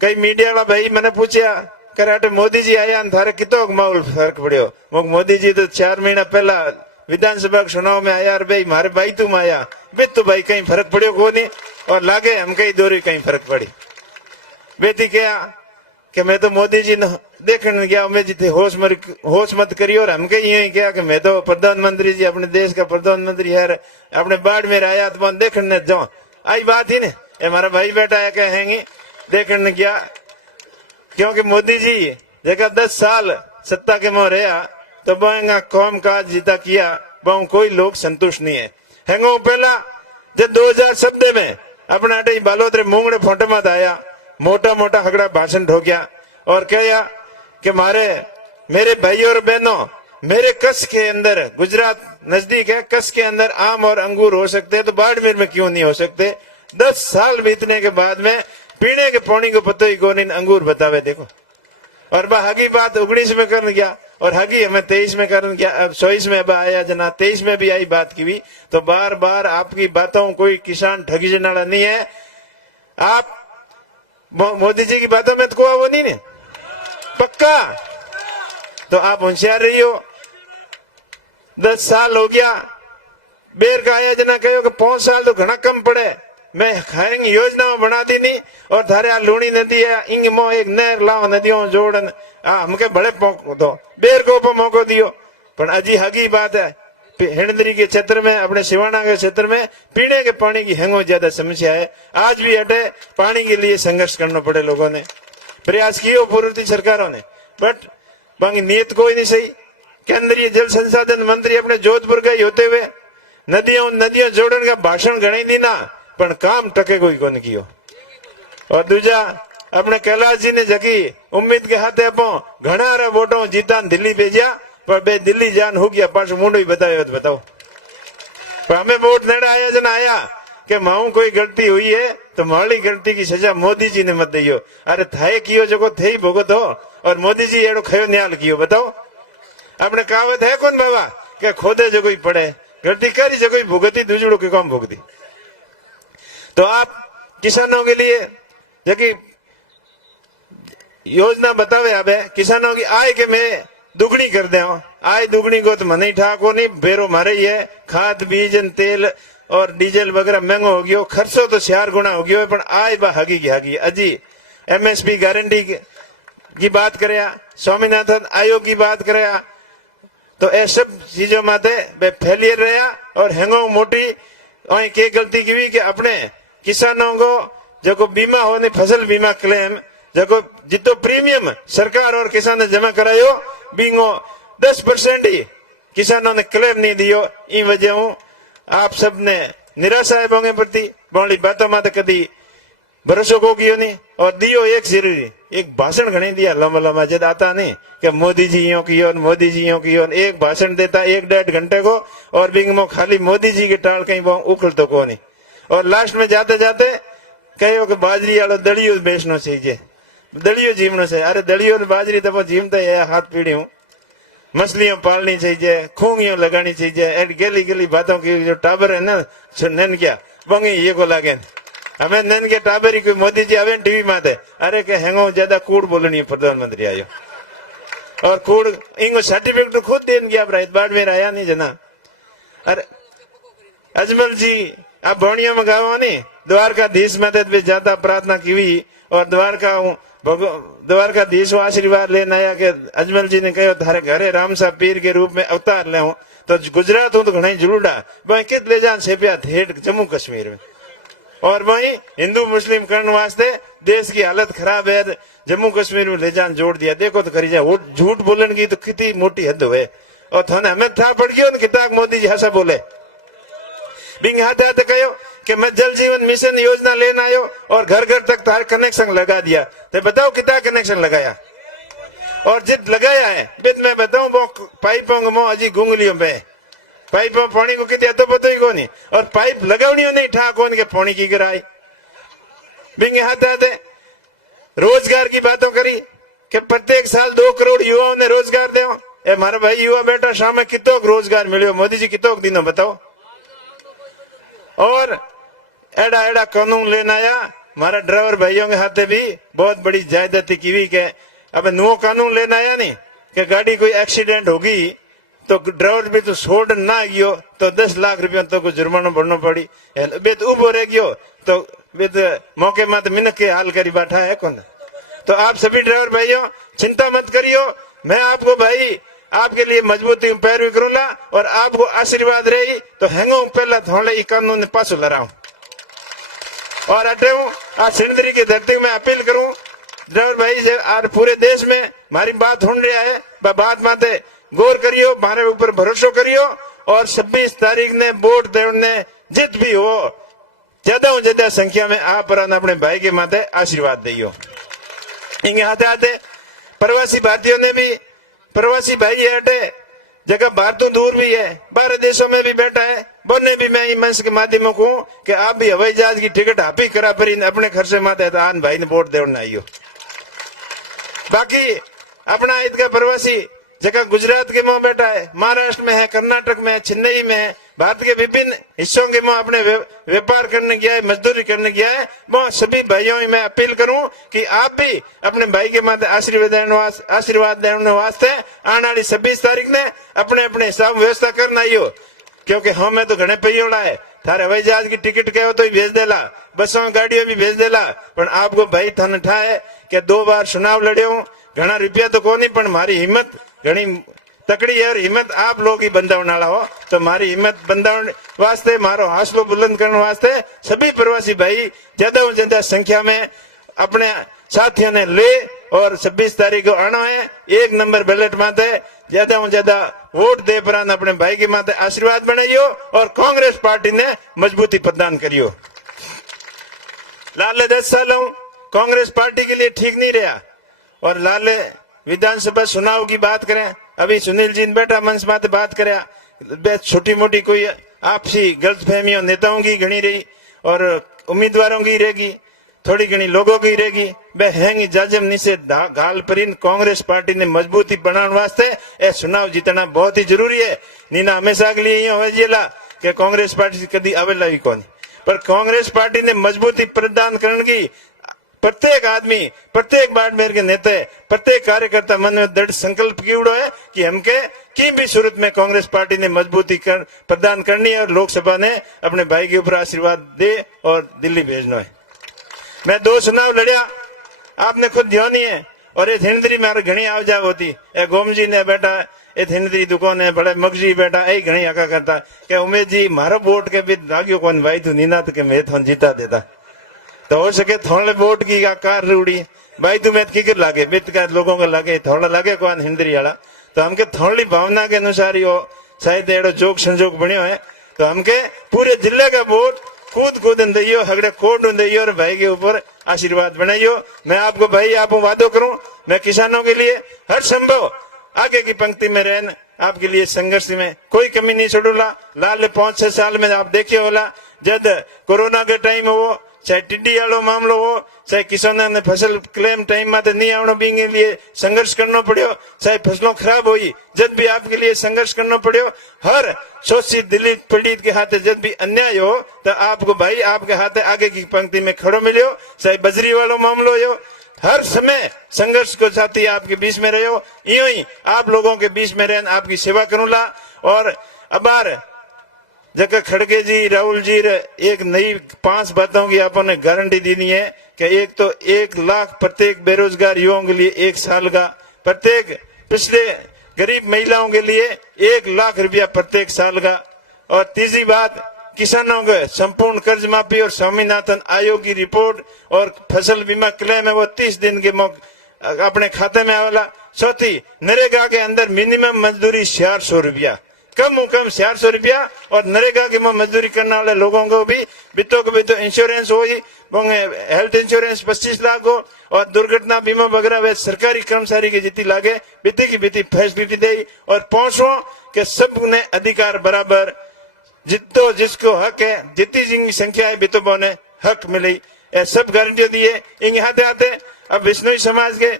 कई मीडिया वाला भाई मैंने पूछा कराटे मोदी जी आया थारे कितो माहौल फर्क पड़ो। मोदी जी तो 4 महीना पहला विधानसभा चुनाव में आया, भाई मारे भाई तुम आया बे तो भाई कहीं फर्क पड़ो को नहीं, और लागे हम कहीं दोरी कहीं फर्क पड़ी। बेटी क्या कि मैं तो मोदी जी देखने गया, मैं जी थे होश मत करियो, और हम कहीं यही क्या कि मैं तो प्रधानमंत्री जी अपने देश का प्रधानमंत्री है, अपने बाढ़ में आया तो देखने जाओ, आई बात ही नहीं। हमारा भाई बेटा है कहेंगे देखने गया, क्योंकि मोदी जी जगह 10 साल सत्ता के मोह रहा तो बहु कौम काज जीता किया बहु कोई लोग संतुष्ट नहीं है। हैंगो पहला जब 2017 में अपने अटे बालोतरे मूंगड़े फोटे मत आया मोटा मोटा हगड़ा भाषण ठोकिया और कहा कि मेरे भाई और बहनों मेरे कस के अंदर गुजरात नजदीक है, कस के अंदर आम और अंगूर हो सकते हैं तो बाड़मेर में क्यों नहीं हो सकते। 10 साल बीतने के बाद में पीने के पानी को पता ही कौन इन अंगूर बतावे देखो। और बा हगी बात 19 में करन गया और हगी हमें 23 में करन गया, अब 24 में अब आया जना 23 में भी आई बात की हुई। तो बार बार आपकी बातों कोई किसान ठगी जनाड़ा नहीं है। आप मोदी जी की बातों में तो कोई वो नहीं है पक्का, तो आप होशियार रही हो। 10 साल हो गया बेर का आया जना कहो कि 5 साल तो घना कम पड़े, मैं खाएंगे योजना बना दी नहीं और थारे आ लूणी नदी है इंग मो एक नहर लाओ नदियों जोड़न हमके बड़े दो बेर को ऊपर मौको दियो। पर अजी हगी बात है हिंडदरी के क्षेत्र में अपने सिवाना के क्षेत्र में पीने के पानी की हैंगो ज्यादा समस्या है। आज भी अटे पानी के लिए संघर्ष करना पड़े, लोगों ने प्रयास किए पूर्ववर्ती सरकारों ने, बट बाकी नीयत कोई नहीं सही। केंद्रीय जल संसाधन मंत्री अपने जोधपुर गए होते हुए नदियों जोड़न का भाषण गणी दी ना पर काम टके कोई को कियो। और दूजा अपने कैलाश जी ने जगी उम्मीद के हाथे अपो घना रा वोटों जीता दिल्ली भेजा पर बे दिल्ली जान हो गया पास मुंडो ही बतायो तो बताओ। पर हमें वोट नेड़ा आया जना आया कि माऊ कोई गलती हुई है तो माली गलती की सजा मोदी जी ने मत दियो। अरे थाए कियो जो थे ही भुगत हो और मोदी जी एड़ो खयो न्याल कियो बताओ। अपने कहावत है कौन बाबा के खोदे जो कोई पड़े गलती करी जो कोई भुगती दूजड़ो के कौन भुगती। तो आप किसानों के लिए जबकि योजना बतावे अब किसानों की आय के मैं दुगनी कर दे आय दुगनी को तो मनी ठाको नहीं बेरो मारे ही है। खाद बीज तेल और डीजल वगैरह महंगो हो गयो, खर्चो तो 4 गुना हो गयो पर आय बा हगी की हगी। अजी MSP गारंटी की बात करे स्वामीनाथन आयोग की बात करे तो ये सब चीजों माते बे फेलियर रहा और हैंगो मोटी और के गलती की भी कि अपने किसानों को जो बीमा होने फसल बीमा क्लेम जो जितो प्रीमियम सरकार और किसान ने जमा करायो बिंगो 10% ही किसानों ने क्लेम नहीं दियो। इन वजह आप सब ने निराशा है बोंगे प्रति बोली बातों माते कदी भरोसा को कियो नहीं और दियो एक जरूरी एक भाषण घने दिया लंबा लंबा जद आता नहीं कि मोदी जी यो कियो मोदी जी यो कियो एक भाषण देता 1-1.5 घंटे को और बिंग में खाली मोदी जी के टाल कहीं वो उखल तो को नहीं और लास्ट में जाते जाते कहो कि बाजरी वालों दड़ियो बेचना चाहिए दड़ियो जीवना चाहिए। अरे दड़ियो बाजरी तो जीवता है हाथ पीढ़ी हूँ मछलियों पालनी चाहिए खूंगियों लगानी चाहिए गली गली बातों की जो टाबर है ना नन क्या बोंगे ये को लागे हमें नन के टाबर ही कोई मोदी जी आवे टीवी में थे अरे के हैंगो ज्यादा कूड़ बोलनी प्रधानमंत्री आयो और कूड़ इनको सर्टिफिकेट तो खुद देन गया बाढ़ में आया नहीं जना। अरे अजमल जी आप भौणियों में गाँव नहीं द्वारकाधीश में भी ज्यादा प्रार्थना की हुई और द्वारकाधीश को आशीर्वाद लेना आया कि अजमल जी ने कहो थारे घरे राम साहब पीर के रूप में अवतार ले तो गुजरात हूं तो घना जुलूडा वही कित ले जान सेपिया ठेठ जम्मू कश्मीर में और वही हिंदू मुस्लिम करने वास्ते देश की हालत खराब है जम्मू कश्मीर में ले जान जोड़ दिया। देखो तो करी जाए झूठ बोलने की तो कितनी मोटी हद हुए और थाने हमें था पड़ गया किताब मोदी जी हंसा बोले बिंग हाथ कहो कि मैं जल जीवन मिशन योजना लेना आयो और घर घर तक तार कनेक्शन लगा दिया। तो बताओ कितना कनेक्शन लगाया और जित लगाया है बित मैं बताऊं वो पाइपों को अजी गुंगलियों पे पाइप में पानी को कितने तो पता ही को नहीं और पाइप लगावनी नहीं ठा कौन के पानी की गिराई बिंगे हाथ आते रोजगार की बातों करी कि प्रत्येक साल 2 करोड़ युवाओं ने रोजगार दे। ए मारा भाई युवा बेटा शाम में कितो रोजगार मिलो मोदी जी कितो दिनों बताओ। और एड़ा एड़ा कानून लेना आया हमारा ड्राइवर भाइयों के हाथे भी बहुत बड़ी जायदादी की हुई के अब नुओ कानून लेना आया नहीं कि गाड़ी कोई एक्सीडेंट होगी तो ड्राइवर भी तो छोड़ ना गयो तो 10 लाख रुपया तो को जुर्माना भरना पड़ी बेत उबो रह गयो तो बेत मौके में तो मिनक के हाल करी बैठा है कौन। तो आप सभी ड्राइवर भाइयों चिंता मत करियो मैं आपको भाई आपके लिए मजबूती पैरवी करूंगा और आपको आशीर्वाद रही तो हैंगो पहला थोड़े कानून पासो लड़ाऊं और अटे आज सिंदरी की धरती में अपील करूं ड्राइवर भाई से आज पूरे देश में हमारी बात सुन रहा है बात माते गौर करियो, मारे ऊपर भरोसो करियो और 26 तारीख ने वोट देने जीत भी हो ज्यादा संख्या में आप अपने भाई के माते आशीर्वाद दियो। इंगे आते आते प्रवासी भारतीयों ने भी, प्रवासी भाई हटे जगह बाहर तो दूर भी है, बाहर देशों में भी बैठा है, बोलने भी मैं मंच के माध्यमों को कि आप भी हवाई जहाज की टिकट आप ही करा पर अपने खर्चे माते आन भाई ने वोट देना आइयो। बाकी अपना ईद का प्रवासी जगह गुजरात के मुंह बैठा है, महाराष्ट्र में है, कर्नाटक में है, चेन्नई में है, भारत के विभिन्न हिस्सों के मुंह अपने व्यापार करने गया है, मजदूरी करने गया है। वो सभी भाइयों में अपील करूं कि आप भी अपने भाई के माते आशीर्वाद देने वास्ते आने वाली 26 तारीख ने अपने अपने हिसाब व्यवस्था करना ही हो, क्योंकि हमें तो घने पैयोड़ा है, थारे हवाई जहाज की टिकट कहो तो भेज देला, बसों गाड़ियों भी भेज देला, पर आपको भाई थाने ठाए कि 2 बार चुनाव लड़ो, घना रुपया तो कोनी, पण मारी हिम्मत घनी तकड़ी है और हिम्मत आप लोग ही बंधावण वाला हो, तो मारी हिम्मत बंधावण वास्ते, मारो हौसलो बुलंद करने वास्ते सभी प्रवासी भाई ज्यादा संख्या में अपने साथियों ने ले और 26 तारीख को आना है। 1 नंबर बैलेट माते ज्यादा वोट दे पर अपने भाई के माते आशीर्वाद बनाइयो और कांग्रेस पार्टी ने मजबूती प्रदान करियो। लाले 10 सालों कांग्रेस पार्टी के लिए ठीक नहीं रहा और लाले विधानसभा चुनाव की बात करें, अभी सुनील जी ने बैठा मंच माते बात करे, छोटी मोटी कोई आपसी गलतफहमियों नेताओं की घनी रही और उम्मीदवारों की रहेगी, थोड़ी घनी लोगों की रहेगी, बे हैंगी जाजम नीचे घाल परिन कांग्रेस पार्टी ने मजबूती बनाने वास्ते ए चुनाव जीतना बहुत ही जरूरी है। नीना हमेशा के लिए हो जिला कि कांग्रेस पार्टी कदी आवेला भी कौन, पर कांग्रेस पार्टी ने मजबूती प्रदान करने की प्रत्येक आदमी, प्रत्येक बाड़मेर के नेता, प्रत्येक कार्यकर्ता मन में दृढ़ संकल्प की उड़ो है कि हमके की भी सूरत में कांग्रेस पार्टी ने मजबूती प्रदान करनी है और लोकसभा ने अपने भाई के ऊपर आशीर्वाद दे और दिल्ली भेजना है। मैं 2 चुनाव लड़िया, आपने खुद ध्यान ही है, और ये हिंदरी में घनी आवजा होती है, गोम जी ने बैठा ये हिंदरी दुकान है, बड़े मगजी बैठा यही घनी आका करता कि उमेश जी मारो वोट के भी लागियो कौन भाई तू नीना तो के मैं थोन जीता देता, तो हो सके थोड़े वोट की कार रूड़ी भाई तू मैथ की लागे मित का लोगों को लागे थोड़ा लागे कौन हिंदरी वाला, तो हमके थोड़ी भावना के अनुसार ही हो शायद एड़ो जोग संजोग बनियो है, तो हमके पूरे जिले का वोट कूद दियो, हगड़े कोड दियो और भाई के ऊपर आशीर्वाद बनाइयो। मैं आपको भाई आपको वादो करूं, मैं किसानों के लिए हर संभव आगे की पंक्ति में रहना, आपके लिए संघर्ष में कोई कमी नहीं छोड़ूला। लाल 5-6 साल में आप देखिए होला, जब कोरोना के टाइम हो, चाहे टिड्डी वालों मामलो हो, चाहे किसानों ने फसल क्लेम टाइम में नहीं आवनो भी के लिए संघर्ष करना पड़ो, चाहे फसलों खराब हुई जब भी आपके लिए संघर्ष करना पड़ो, हर शोषित दलित पीड़ित के हाथे जब भी अन्याय हो तो आपको भाई आपके हाथे आगे की पंक्ति में खड़ो मिलो, चाहे बजरी वालों मामलो हो, हर समय संघर्ष को साथी आपके बीच में रहो, यूं ही आप लोगों के बीच में रहना आपकी सेवा करूंगा। और अबार जगह खड़गे जी, राहुल जी एक नई 5 बातों की आपने गारंटी देनी है कि एक तो 1 लाख प्रत्येक बेरोजगार युवाओं के लिए 1 साल का, प्रत्येक पिछले गरीब महिलाओं के लिए 1 लाख रुपया प्रत्येक साल का, और तीसरी बात किसानों के संपूर्ण कर्ज माफी और स्वामीनाथन आयोग की रिपोर्ट और फसल बीमा क्लेम है वो 30 दिन के अपने खाते में आवेला। चौथी नरेगा के अंदर मिनिमम मजदूरी 400 रुपया, कम 400 रुपया, और नरेगा के मजदूरी करने वाले लोगों को भी बितो को भी तो इंश्योरेंस हो, हेल्थ इंश्योरेंस 25 लाख हो, और दुर्घटना बीमा वगैरह वे सरकारी कर्मचारी की जीती लागे बीती की बीती फैसिलिटी दे, और पहुंचो के सब ने अधिकार बराबर, जितो जिसको हक है, जितनी जिनकी संख्या है बितो ने हक मिली, सब गारंटी दिए। यहाँ आते अब विष्णु समाज के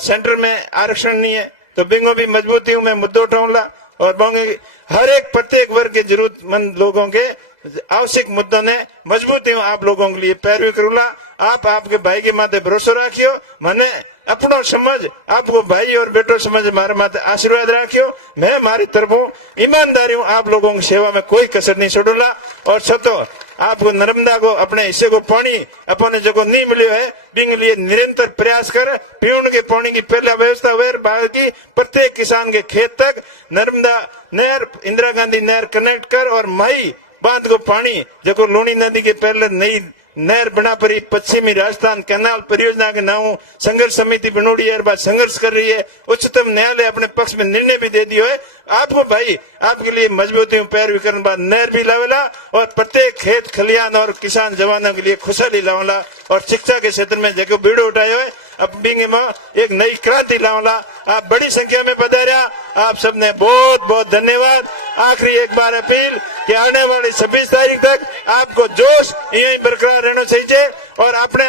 सेंटर में आरक्षण नहीं है तो बिंगो भी मजबूती हूं मैं मुद्दों उठाऊंगा, और हर एक प्रत्येक वर्ग के जरूरतमंद लोगों के आवश्यक मुद्दों ने मजबूती हूं आप लोगों के लिए पैरवी करूंगा। आप आपके भाई के माथे भरोसा रखियो, मने अपनो समझ आपको भाई और बेटो समझ मारे माथे आशीर्वाद रखियो। मैं मारी तरफों ईमानदारी हूं आप लोगों की सेवा में कोई कसर नहीं छोड़ूंगा, और छतो आपको नर्मदा को अपने हिस्से को पानी अपने जगह नहीं मिलो है बिंग लिए निरंतर प्रयास कर पीने के पानी की पहला व्यवस्था वेर बाकी प्रत्येक किसान के खेत तक नर्मदा नहर, इंदिरा गांधी नहर कनेक्ट कर, और मई बांध को पानी जो लूणी नदी के पहले नई नहर बना परी पश्चिमी राजस्थान कैनाल परियोजना के नाम संघर्ष समिति बनोड़ी है और बात संघर्ष कर रही है। उच्चतम न्यायालय अपने पक्ष में निर्णय भी दे दियो है। आपको भाई आपके लिए मजबूती पैरवी करने बाद नहर भी लावेला और प्रत्येक खेत खलियान और किसान जवानों के लिए खुशहाली लावेला और शिक्षा के क्षेत्र में जगह बीड़ो उठायो है अब में एक नई क्रांति लावला। आप बड़ी संख्या में पधारा, आप सबने बहुत बहुत धन्यवाद। आखिरी एक बार अपील कि आने वाली 26 तारीख तक आपको जोश यही बरकरार रहना चाहिए और अपने